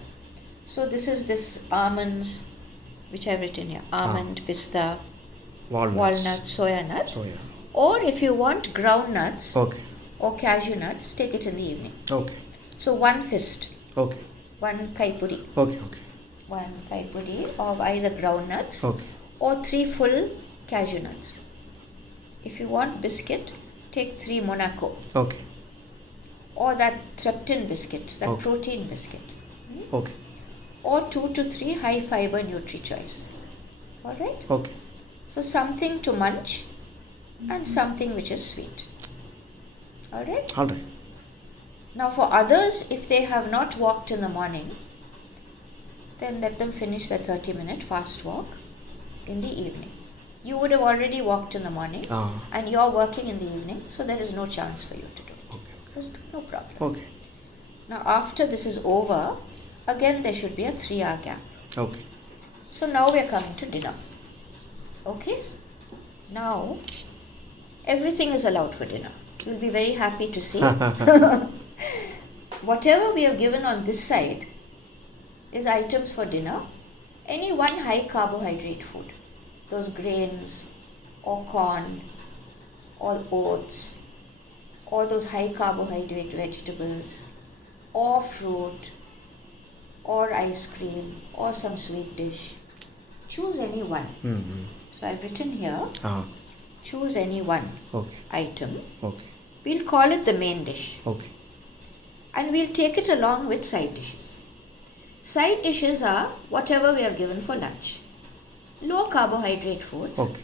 So this almonds, which I've written here. Almond, pista, walnut, soya nut. Soya. Or if you want ground nuts Okay. or cashew nuts, take it in the evening. Okay. So 1 fist, Okay. 1 kaipuri. Okay. 1 kaipuri of either ground nuts Okay. or 3 full cashew nuts. If you want biscuit, take 3 Monaco Okay. or that Treptin biscuit, that Okay. protein biscuit, Okay. or 2 to 3 high fiber Nutri-Choice. Alright? Okay. So something to munch and something which is sweet. Alright? All right. Now for others, if they have not walked in the morning, then let them finish their 30-minute fast walk in the evening. You would have already walked in the morning and you're working in the evening, so there is no chance for you to do it. Okay. No problem. Okay. Now after this is over, again there should be a 3-hour gap. Okay. So now we are coming to dinner. Okay? Now everything is allowed for dinner. You'll be very happy to see. Whatever we have given on this side is items for dinner. Any one high carbohydrate food. Those grains or corn or oats or those high carbohydrate vegetables or fruit or ice cream or some sweet dish. Choose any one. Mm-hmm. So I've written here, Ah. choose any one Okay. item. Okay. We'll call it the main dish. Okay. And we'll take it along with side dishes. Side dishes are whatever we have given for lunch. Low carbohydrate foods Okay.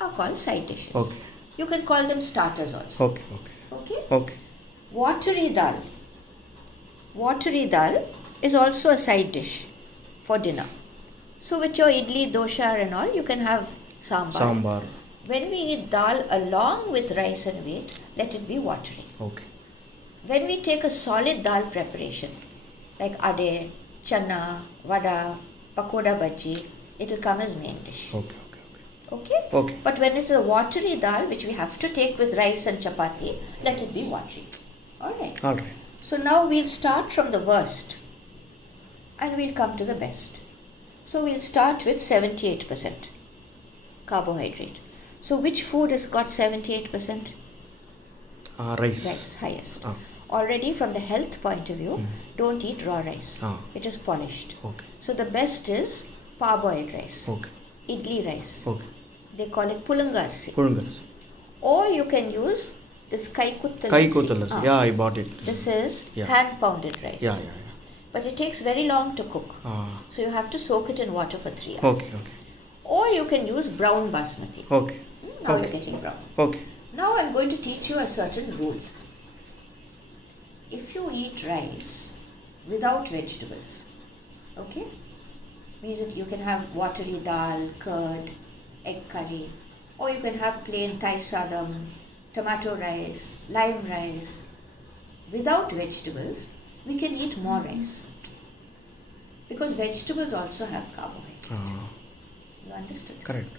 are called side dishes. Okay. You can call them starters also. Okay. Okay. Okay? Okay. Watery dal. Watery dal is also a side dish for dinner. So with your idli, dosha and all, you can have sambar. Sambar. When we eat dal along with rice and wheat, let it be watery. Okay. When we take a solid dal preparation, like ade, chana, vada, pakoda bhaji, it will come as main dish. Okay. Okay. Okay? Okay. But when it's a watery dal, which we have to take with rice and chapati, let it be watery. Alright. All right. So now we'll start from the worst and we'll come to the best. So we'll start with 78% carbohydrate. So which food has got 78%? Rice. Rice, highest. Ah. Already from the health point of view, don't eat raw rice. Ah. It is polished. Okay. So the best is parboiled rice, Okay. idli rice. Okay. They call it pulangarsi. Pulungaras. Or you can use this kaikuttalasi. Kai kotalas. Yeah, I bought it. This is Yeah. hand pounded rice. Yeah. But it takes very long to cook. Ah. So you have to soak it in water for 3 hours. Okay. Okay. Or you can use brown basmati. Okay. Now Okay. you're getting brown. Okay. Now I'm going to teach you a certain rule. If you eat rice without vegetables, okay, means that you can have watery dal, curd, egg curry, or you can have plain Thai sadam, tomato rice, lime rice. Without vegetables, we can eat more rice. Because vegetables also have carbohydrate. Ah. You understood? Correct.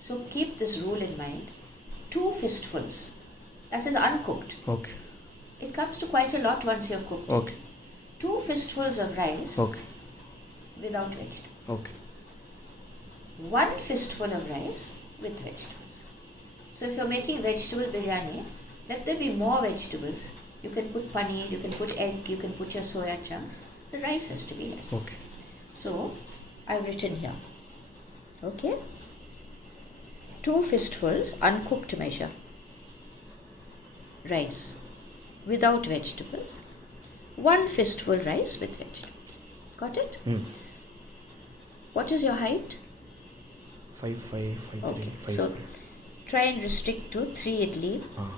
So keep this rule in mind. 2 fistfuls, that is uncooked. Okay. It comes to quite a lot once you're cooked. Okay. 2 fistfuls of rice Okay. without vegetables. Okay. 1 fistful of rice with vegetables. So if you're making vegetable biryani, let there be more vegetables. You can put paneer, you can put egg, you can put your soya chunks. The rice has to be less. Okay. So I've written here. Okay? 2 fistfuls, uncooked measure. Rice without vegetables. 1 fistful rice with vegetables. Got it? What is your height? 5'5", 5'3", Okay. 5'5". So try and restrict to 3 idli. Ah.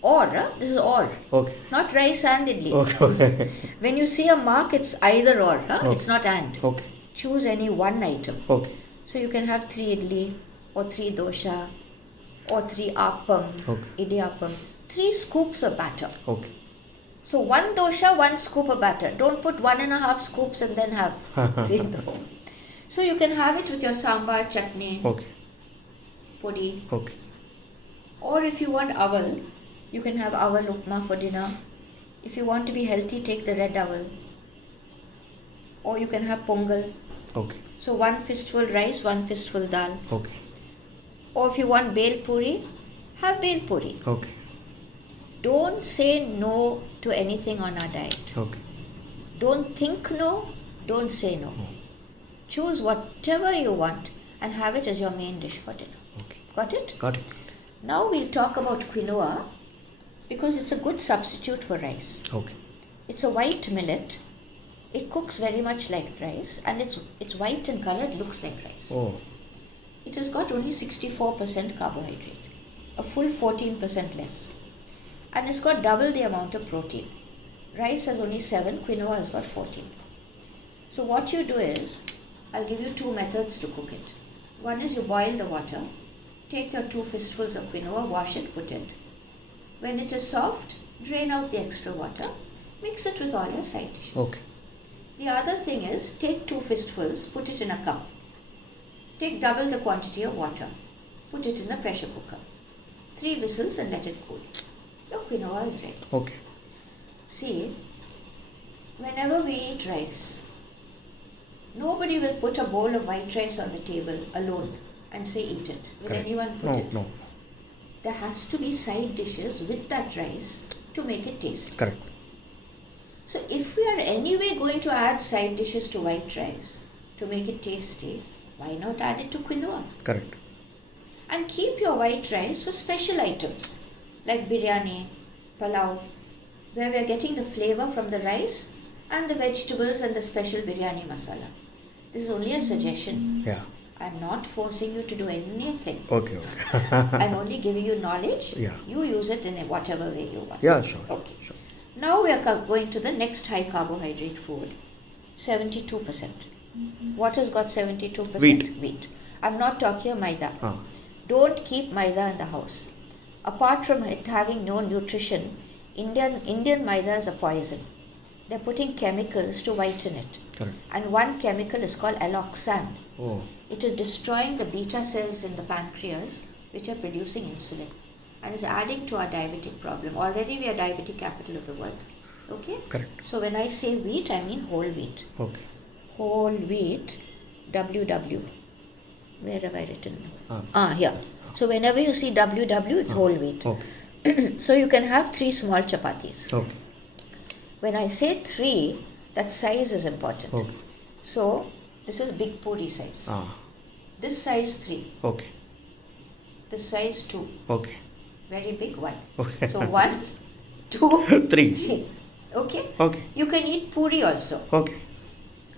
Or, this is or. Okay. Not rice and idli. Okay. Okay. When you see a mark, it's either or. Okay. It's not and. Okay. Choose any one item. Okay. So you can have 3 idli or 3 dosha or 3 appam, Okay. idiyappam. 3 scoops of batter. Okay. So 1 dosha, 1 scoop of batter. Don't put 1.5 scoops and then have 3. So you can have it with your sambar, chutney, Okay. podi. Okay. Or if you want aval, you can have aval upma for dinner. If you want to be healthy, take the red aval. Or you can have pongal. Okay. So 1 fistful rice, 1 fistful dal. Okay. Or if you want bel puri, have bel puri. Okay. Don't say no to anything on our diet. Okay. Don't think no, don't say no. Choose whatever you want and have it as your main dish for dinner. Okay. Got it? Got it. Now we'll talk about quinoa because it's a good substitute for rice. Okay. It's a white millet. It cooks very much like rice and it's white in color, it looks like rice. Oh. It has got only 64% carbohydrate, a full 14% less. And it's got double the amount of protein. Rice has only 7, quinoa has got 14. So what you do is, I'll give you 2 methods to cook it. One is you boil the water, take your 2 fistfuls of quinoa, wash it, put it. When it is soft, drain out the extra water, mix it with all your side dishes. Okay. The other thing is, take 2 fistfuls, put it in a cup. Take double the quantity of water, put it in the pressure cooker. 3 whistles and let it cool. Your quinoa is ready. Okay. See, whenever we eat rice, nobody will put a bowl of white rice on the table alone and say eat it. Will Correct. anyone put No, it? no. There has to be side dishes with that rice to make it tasty. Correct. So if we are anyway going to add side dishes to white rice to make it tasty, why not add it to quinoa? Correct. And keep your white rice for special items like biryani, palau, where we are getting the flavor from the rice and the vegetables and the special biryani masala. This is only a suggestion. Yeah. I'm not forcing you to do anything. Okay. I'm only giving you knowledge. Yeah. You use it in whatever way you want. Yeah, sure. Okay. Sure. Now we are going to the next high carbohydrate food, 72%. What has got 72%? Wheat. I'm not talking of maida. Ah. Don't keep maida in the house. Apart from it having no nutrition, Indian maida is a poison. They're putting chemicals to whiten it. Correct. And one chemical is called alloxan. Oh. It is destroying the beta cells in the pancreas, which are producing insulin, and is adding to our diabetic problem. Already we are diabetic capital of the world. Okay? Correct. So when I say wheat, I mean whole wheat. Okay. Whole wheat, WW. Where have I written? Here. So whenever you see WW, it's whole wheat. Okay. So you can have 3 small chapatis. Okay. When I say 3, that size is important. Okay. So this is big puri size. Ah. This size 3. Okay. This size 2. Okay. Very big 1. Okay. So 1, 2, 3. 3. Okay? Okay. You can eat puri also. Okay.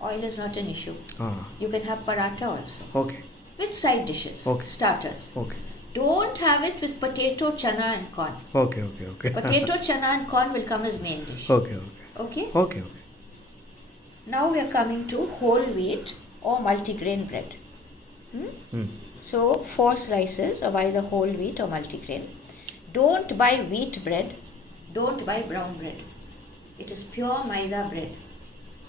Oil is not an issue. Ah. You can have paratha also. Okay. With side dishes. Okay. Starters. Okay. Don't have it with potato, chana and corn. Okay. Okay. Okay. Potato, chana and corn will come as main dish. Okay. Okay. Okay? Okay. Okay. Now we are coming to whole wheat or multigrain bread. So 4 slices of either whole wheat or multigrain. Don't buy wheat bread. Don't buy brown bread. It is pure maida bread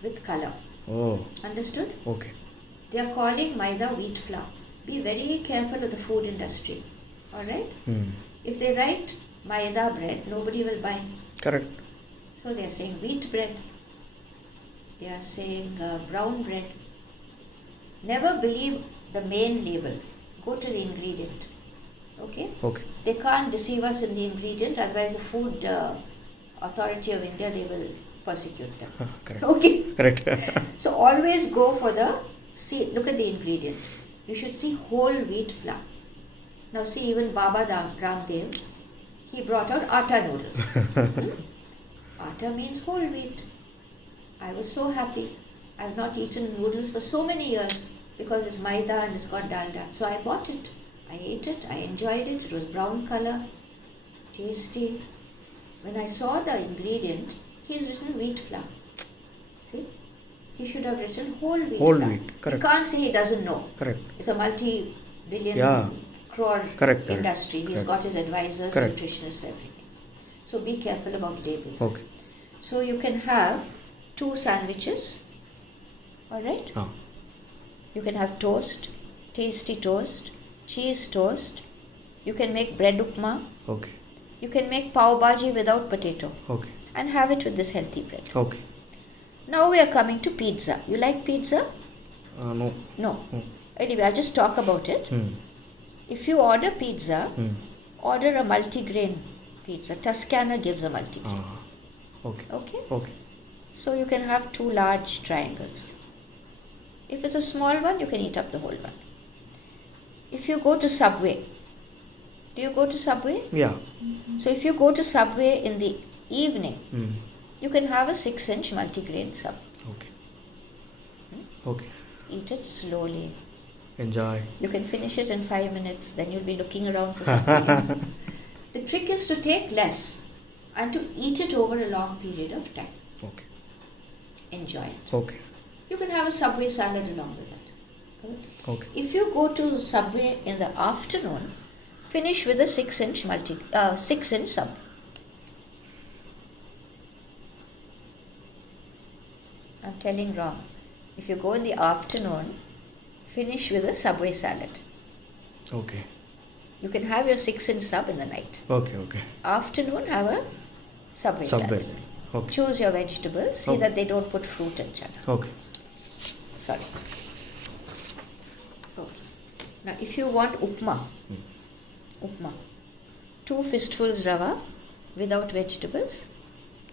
with color. Oh. Understood? Okay. They are calling maida wheat flour. Be very careful of the food industry. Alright? If they write maida bread, nobody will buy. Correct. So they are saying wheat bread. They are saying brown bread. Never believe the main label. Go to the ingredient. Okay? Okay. They can't deceive us in the ingredient, otherwise the Food Authority of India, they will persecute them. Correct. Okay? Correct. So always go for look at the ingredient. You should see whole wheat flour. Now see, even Baba Ramdev, he brought out atta noodles. Atta means whole wheat. I was so happy. I have not eaten noodles for so many years because it's maida and it's got dalda. So I bought it. I ate it. I enjoyed it. It was brown color, tasty. When I saw the ingredient, he's written wheat flour. See? He should have written whole wheat Whole flour. wheat, correct. He can't say he doesn't know. Correct. It's a multi-billion crore Correct. industry. He's Correct. got his advisors, Correct. nutritionists, everything. So be careful about labels. Okay. So you can have 2 sandwiches. Alright? Ah. You can have toast, tasty toast, cheese toast. You can make bread upma. Okay. You can make pav bhaji without potato. Okay. And have it with this healthy bread. Okay. Now we are coming to pizza. You like pizza? No. No. Anyway, I'll just talk about it. If you order pizza, order a multigrain pizza. Toscana gives a multigrain. Ah. Okay. Okay? Okay. So you can have 2 large triangles. If it's a small one, you can eat up the whole one. If you go to Subway, do you go to Subway? Yeah. So if you go to Subway in the evening, you can have a 6-inch multigrain sub. Okay. Okay. Eat it slowly. Enjoy. You can finish it in 5 minutes, then you'll be looking around for something else. The trick is to take less and to eat it over a long period of time. Okay. Enjoy it. Okay. You can have a Subway salad along with it. Correct? Okay. If you go to Subway in the afternoon, finish with a 6-inch sub. telling wrong. If you go in the afternoon, finish with a Subway salad. Okay. You can have your 6-inch sub in the night. Okay, okay. Afternoon, have a Subway Subway. salad. Okay. Choose your vegetables. See Okay. that they don't put fruit and chana. Okay. Sorry. Okay. Now, if you want upma, 2 fistfuls rava without vegetables,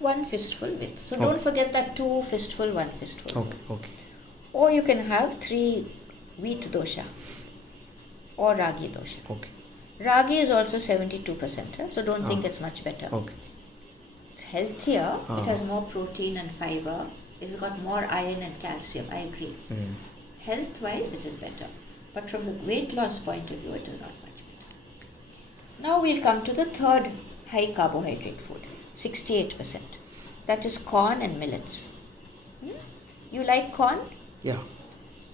1 fistful with. So don't forget that 2 fistful, 1 fistful. Okay, okay. Or you can have 3 wheat dosha or ragi dosha. Okay. Ragi is also 72%, so don't think it's much better. Okay. It's healthier, it has more protein and fiber, it's got more iron and calcium, I agree. Health-wise, it is better. But from the weight loss point of view, it is not much better. Now we'll come to the third high carbohydrate food, 68%. That is corn and millets. You like corn? Yeah.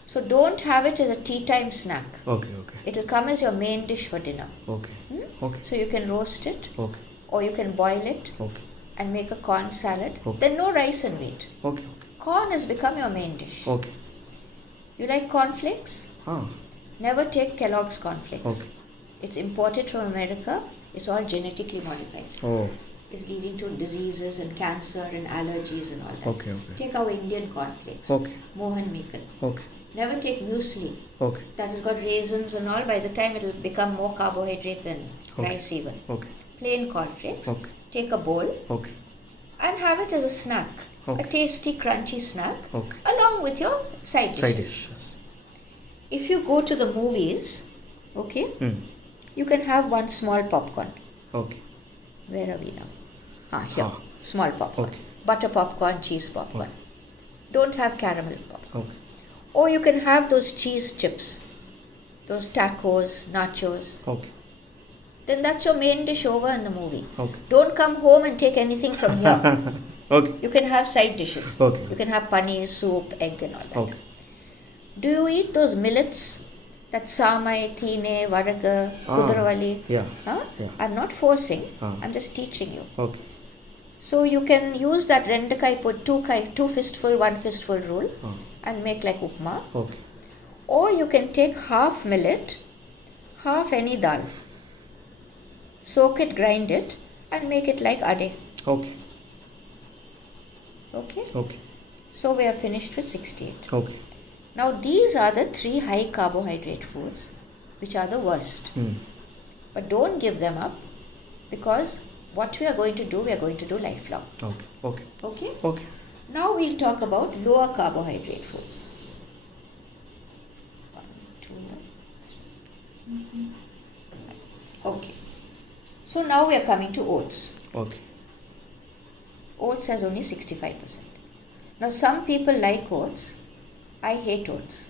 So don't have it as a tea time snack. Okay, okay. It will come as your main dish for dinner. Okay. Okay. So you can roast it, Okay. or you can boil it Okay. and make a corn salad. Okay. Then no rice and wheat. Okay, okay. Corn has become your main dish. Okay. You like cornflakes? Never take Kellogg's cornflakes. Okay. It's imported from America. It's all genetically modified. Oh. It's leading to diseases and cancer and allergies and all that. Okay, okay. Take our Indian cornflakes. Okay. Mohan Meekan. Okay. Never take muesli. Okay. That has got raisins and all. By the time it will become more carbohydrate than rice even. Okay. Plain cornflakes. Okay. Take a bowl Okay. and have it as a snack. Okay. A tasty, crunchy snack. Okay. Along with your side dishes. Side dishes. If you go to the movies, okay, you can have 1 small popcorn. Okay. Where are we now? Here. Ah. Small popcorn. Okay. Butter popcorn, cheese popcorn. Okay. Don't have caramel popcorn. Okay. Or you can have those cheese chips, those tacos, nachos. Okay. Then that's your main dish over in the movie. Okay. Don't come home and take anything from here. Okay. You can have side dishes. Okay. You can have paneer, soup, egg and all that. Okay. Do you eat those millets? That samai, tine, varaga, kudravali? Yeah. Huh? Yeah. I'm not forcing. Ah. I'm just teaching you. Okay. So you can use that rendakai put 2 fistful, 1 fistful rule and make like upma. Okay. Or you can take half millet, half any dal. Soak it, grind it and make it like ade. Okay. Okay? Okay. So we are finished with 68. Okay. Now these are the 3 high carbohydrate foods which are the worst. But don't give them up, because what we are going to do lifelong. Okay. Okay. Okay? Okay. Now we'll talk about lower carbohydrate foods. 1, 2, 3. Okay. So now we are coming to oats. Okay. Oats has only 65%. Now some people like oats. I hate oats.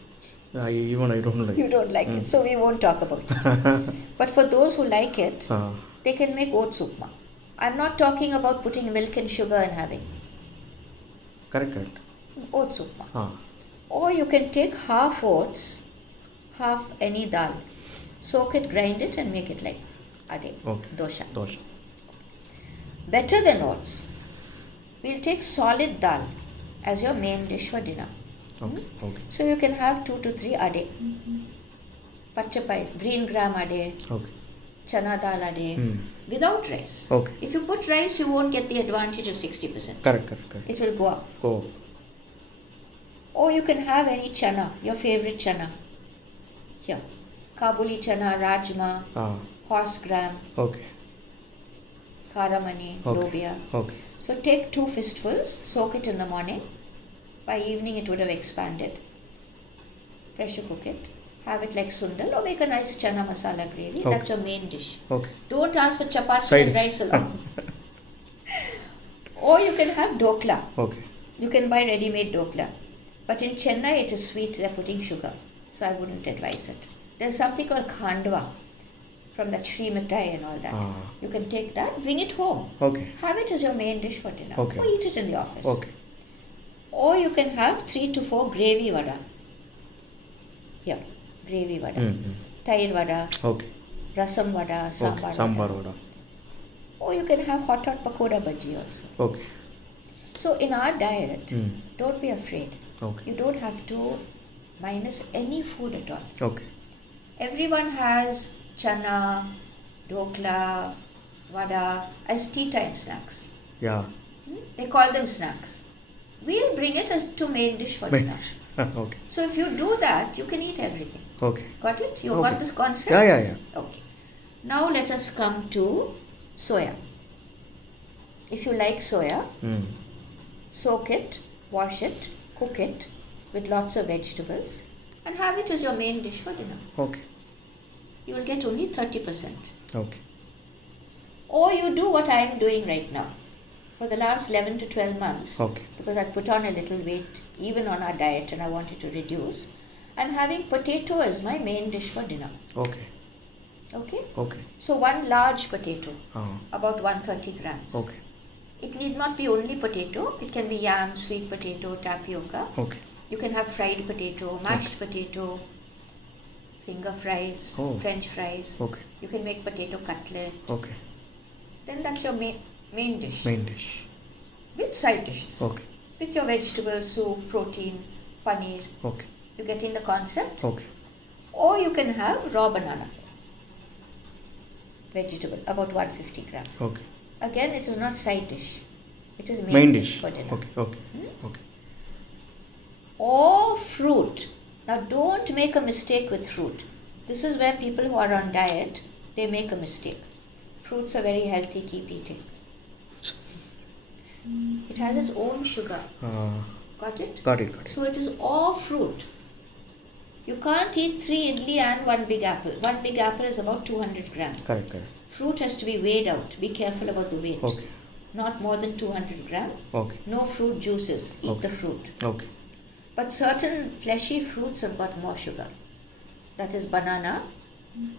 Even I don't like You don't like it, so we won't talk about it. But for those who like it, they can make Oats Upma. I'm not talking about putting milk and sugar and having. Correct, correct. Oats Upma. Or you can take half oats, half any dal. Soak it, grind it and make it like ade, dosha. Dosha. Better than oats, we'll take solid dal as your main dish for dinner. Okay. Okay. So you can have 2 to 3 ade. Pachapai, green gram ade, Okay. chana dal ade, without rice. Okay. If you put rice, you won't get the advantage of 60%. Correct, correct, correct. It will go up. Oh. Or you can have any chana, your favorite chana. Here, Kabuli chana, rajma, horse gram, Okay. karamani, Okay. lobia. Okay. So take 2 fistfuls, soak it in the morning. By evening it would have expanded. Pressure cook it. Have it like sundal or make a nice chana masala gravy. Okay. That's your main dish. Okay. Don't ask for chapati Side and dish. rice along. Or you can have dokla. Okay. You can buy ready-made dokla. But in Chennai it is sweet, they're putting sugar. So I wouldn't advise it. There's something called khandwa from that Shri Mithai and all that. You can take that, bring it home. Okay. Have it as your main dish for dinner. Okay. Or eat it in the office. Okay. Or you can have 3 to 4 gravy vada. Here, gravy vada. Tair vada, Okay. rasam vada, sambar Okay. Sambar vada. vada. Or you can have hot pakoda bhaji also. Okay. So in our diet, don't be afraid. Okay. You don't have to minus any food at all. Okay. Everyone has chana, dokla, vada as tea time snacks. Yeah. They call them snacks. We'll bring it as to main dish for dinner. Okay. So if you do that, you can eat everything. Okay. Got it? You Okay. got this concept? Yeah. Okay. Now let us come to soya. If you like soya, soak it, wash it, cook it with lots of vegetables and have it as your main dish for dinner. Okay. You will get only 30%. Okay. Or you do what I am doing right now. For the last 11 to 12 months, Okay. because I put on a little weight even on our diet and I wanted to reduce, I'm having potato as my main dish for dinner. Okay. Okay? Okay. So one large potato, Uh-huh. about 130 grams. Okay. It need not be only potato. It can be yam, sweet potato, tapioca. Okay. You can have fried potato, mashed potato, finger fries, French fries. Okay. You can make potato cutlet. Okay. Then that's your main dish. Main dish. With side dishes. Okay. With your vegetables, soup, protein, paneer. Okay. You getting the concept? Okay. Or you can have raw banana. Vegetable, about 150 grams. Okay. Again, it is not side dish. It is Main dish for dinner. Okay. Okay. Okay. Or fruit. Now don't make a mistake with fruit. This is where people who are on diet, they make a mistake. Fruits are very healthy, keep eating. It has its own sugar. Got it? Got it. So it is all fruit. You can't eat 3 idli and 1 big apple. 1 big apple is about 200 grams. Correct. Fruit has to be weighed out. Be careful about the weight. Okay. Not more than 200 grams. Okay. No fruit juices. Eat the fruit. Okay. But certain fleshy fruits have got more sugar. That is banana,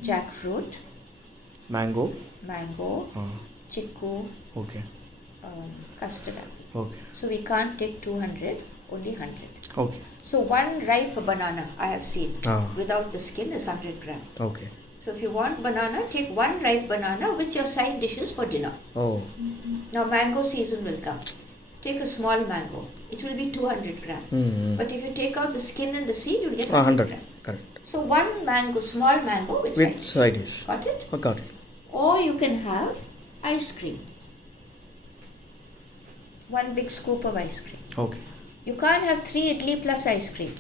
jackfruit, Mango. chiku, Okay. custard apple. Okay. So we can't take 200, only 100. Okay. So one ripe banana I have seen without the skin is 100 grams. Okay. So if you want banana, take one ripe banana with your side dishes for dinner. Oh. Now mango season will come. Take a small mango. It will be 200 grams. But if you take out the skin and the seed, you will get 100 grams. Correct. So one mango, small mango with side dish. Got it? Oh, got it. Or you can have ice cream. One big scoop of ice cream. Okay. You can't have 3 idli plus ice cream.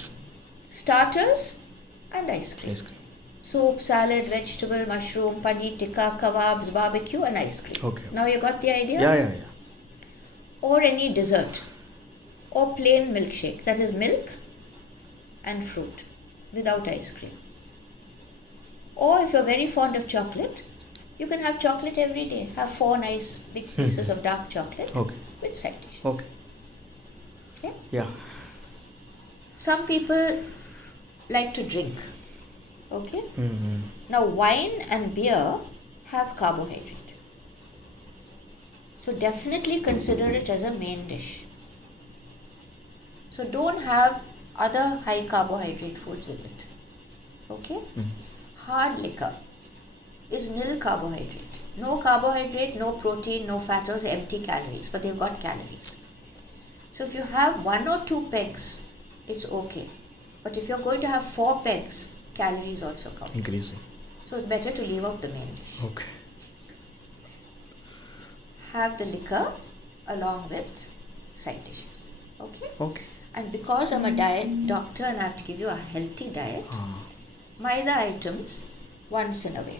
Starters and ice cream. Ice cream. Soup, salad, vegetable, mushroom, paneer tikka, kebabs, barbecue and ice cream. Okay. Now you got the idea? Yeah. Or any dessert. Or plain milkshake. That is milk and fruit without ice cream. Or if you're very fond of chocolate, you can have chocolate every day. Have 4 nice big pieces of dark chocolate with side dishes. Okay. Okay? Yeah. Some people like to drink. Okay? Now wine and beer have carbohydrate. So definitely consider it as a main dish. So don't have other high carbohydrate foods with it. Okay? Hard liquor is nil carbohydrate. No carbohydrate, no protein, no fat, those empty calories, but they've got calories. So if you have 1 or 2 pegs, it's okay. But if you're going to have 4 pegs, calories also count. Increasing. So it's better to leave out the main dish. Okay. Have the liquor along with side dishes. Okay? Okay. And because I'm a diet doctor and I have to give you a healthy diet, maida items once in a way.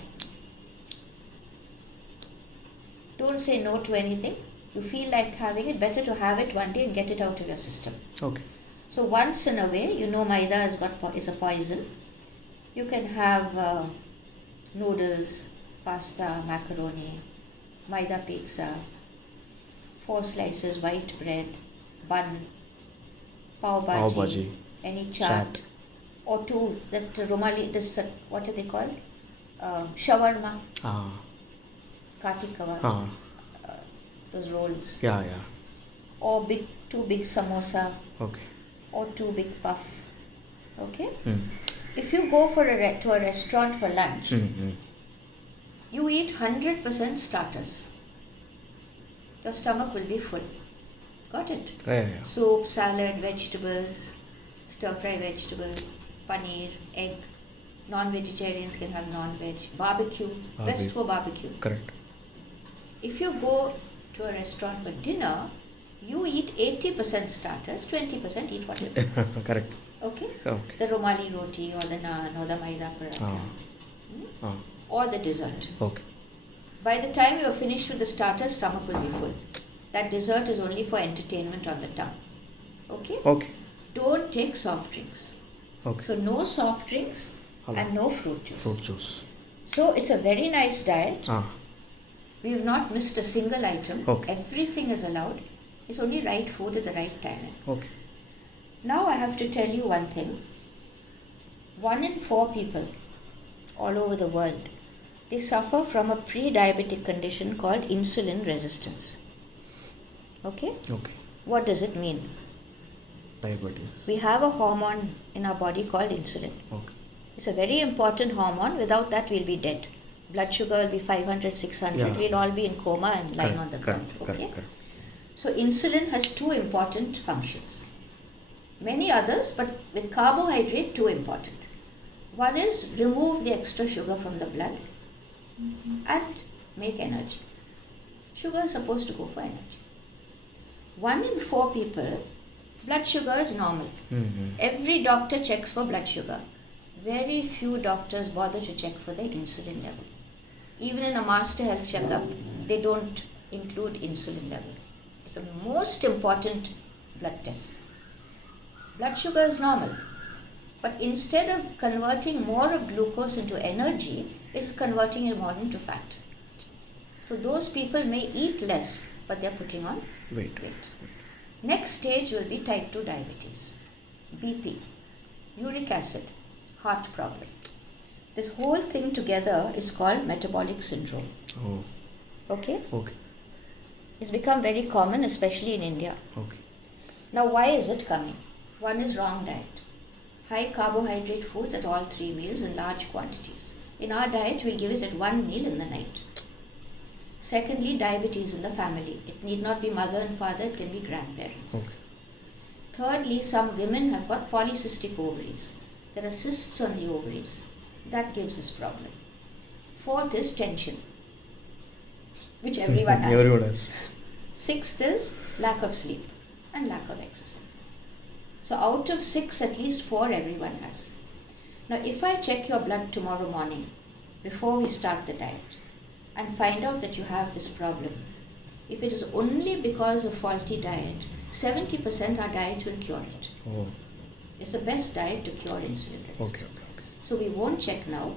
Don't say no to anything. You feel like having it, better to have it one day and get it out of your system. Okay. So once in a way, you know maida is a poison. You can have noodles, pasta, macaroni, maida pizza, 4 slices white bread, bun, pav bhaji, any chaat, or 2 that romali, this what are they called? Shawarma, kati kebabs, those rolls. Yeah. Or 2 big samosa. Okay. Or 2 big puff. Okay? If you go to a restaurant for lunch, you eat 100% starters. Your stomach will be full. Got it? Yeah. Soup, salad, vegetables, stir-fry vegetable, paneer, egg. Non-vegetarians can have non-veg. Barbecue, best for barbecue. Correct. If you go to a restaurant for dinner, you eat 80% starters, 20% eat whatever. Correct. Okay? Okay. The romali roti or the naan or the maida paratha. Or the dessert. Okay. By the time you are finished with the starter, stomach will be full. That dessert is only for entertainment on the tongue. Okay? Okay. Don't take soft drinks. Okay. So no soft drinks and no fruit juice. Fruit juice. So it's a very nice diet. Ah. We have not missed a single item. Okay. Everything is allowed. It's only right food at the right time. Okay. Now I have to tell you one thing. 1 in 4 people all over the world, they suffer from a pre-diabetic condition called insulin resistance. Okay? Okay. What does it mean? Diabetes. We have a hormone in our body called insulin. Okay. It's a very important hormone. Without that, we'll be dead. Blood sugar will be 500, 600. Yeah. We'll all be in coma and lying on the ground. Okay? Correct. So insulin has 2 important functions. Many others, but with carbohydrate, 2 important. One is remove the extra sugar from the blood and make energy. Sugar is supposed to go for energy. 1 in 4 people, blood sugar is normal. Every doctor checks for blood sugar. Very few doctors bother to check for the insulin level. Even in a master health checkup, they don't include insulin level. It's the most important blood test. Blood sugar is normal. But instead of converting more of glucose into energy, it's converting it more into fat. So those people may eat less, but they're putting on Weight. Next stage will be type 2 diabetes, BP, uric acid, heart problem. This whole thing together is called metabolic syndrome. Oh. Okay? Okay. It's become very common, especially in India. Okay. Now, why is it coming? One is wrong diet. High carbohydrate foods at all 3 meals in large quantities. In our diet, we'll give it at 1 meal in the night. Secondly, diabetes in the family. It need not be mother and father, it can be grandparents. Okay. Thirdly, some women have got polycystic ovaries. There are cysts on the ovaries. That gives us problem. Fourth is tension, which everyone has. Everyone has. Sixth is lack of sleep and lack of exercise. So out of 6, at least 4 everyone has. Now if I check your blood tomorrow morning before we start the diet and find out that you have this problem, if it is only because of faulty diet, 70% our diet will cure it. Oh. It's the best diet to cure insulin resistance. Okay. So we won't check now.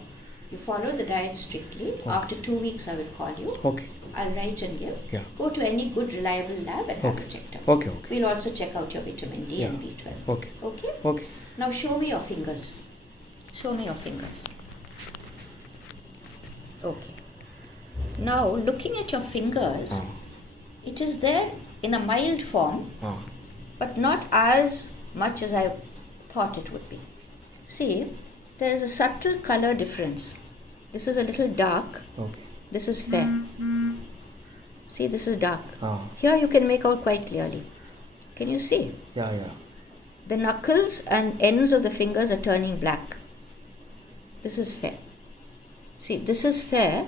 You follow the diet strictly. Okay. After 2 weeks I will call you. Okay. I'll write and give. Yeah. Go to any good reliable lab and have Okay. it checked out. Okay. We'll also check out your vitamin D and Yeah. B12. Okay. Okay? Okay. Now show me your fingers. Show me your fingers. Okay. Now looking at your fingers, it is there in a mild form, but not as much as I thought it would be. See, there is a subtle color difference. This is a little dark. Okay. This is fair. See, this is dark. Ah. Here you can make out quite clearly. Can you see? Yeah. The knuckles and ends of the fingers are turning black. This is fair. See, this is fair.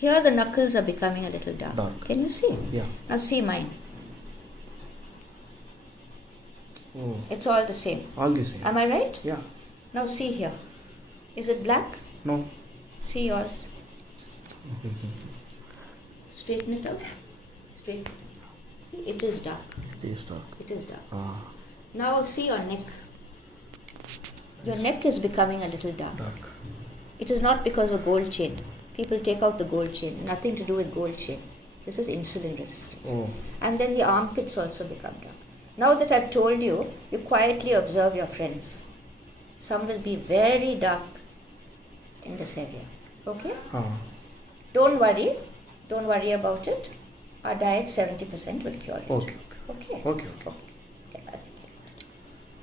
Here the knuckles are becoming a little dark. Can you see? Yeah. Now see mine. Oh. It's all the same. All the same. Am I right? Yeah. Now see here. Is it black? No. See yours. Straighten it out. Straight. See, it is dark. It is dark. It is dark. Ah. Now see your neck. Your neck is becoming a little dark. It is not because of a gold chain. People take out the gold chain. Nothing to do with gold chain. This is insulin resistance. Oh. And then the armpits also become dark. Now that I've told you, you quietly observe your friends. Some will be very dark in this area. Okay? Don't worry. Don't worry about it. Our diet 70% will cure it. Okay. Okay? Okay.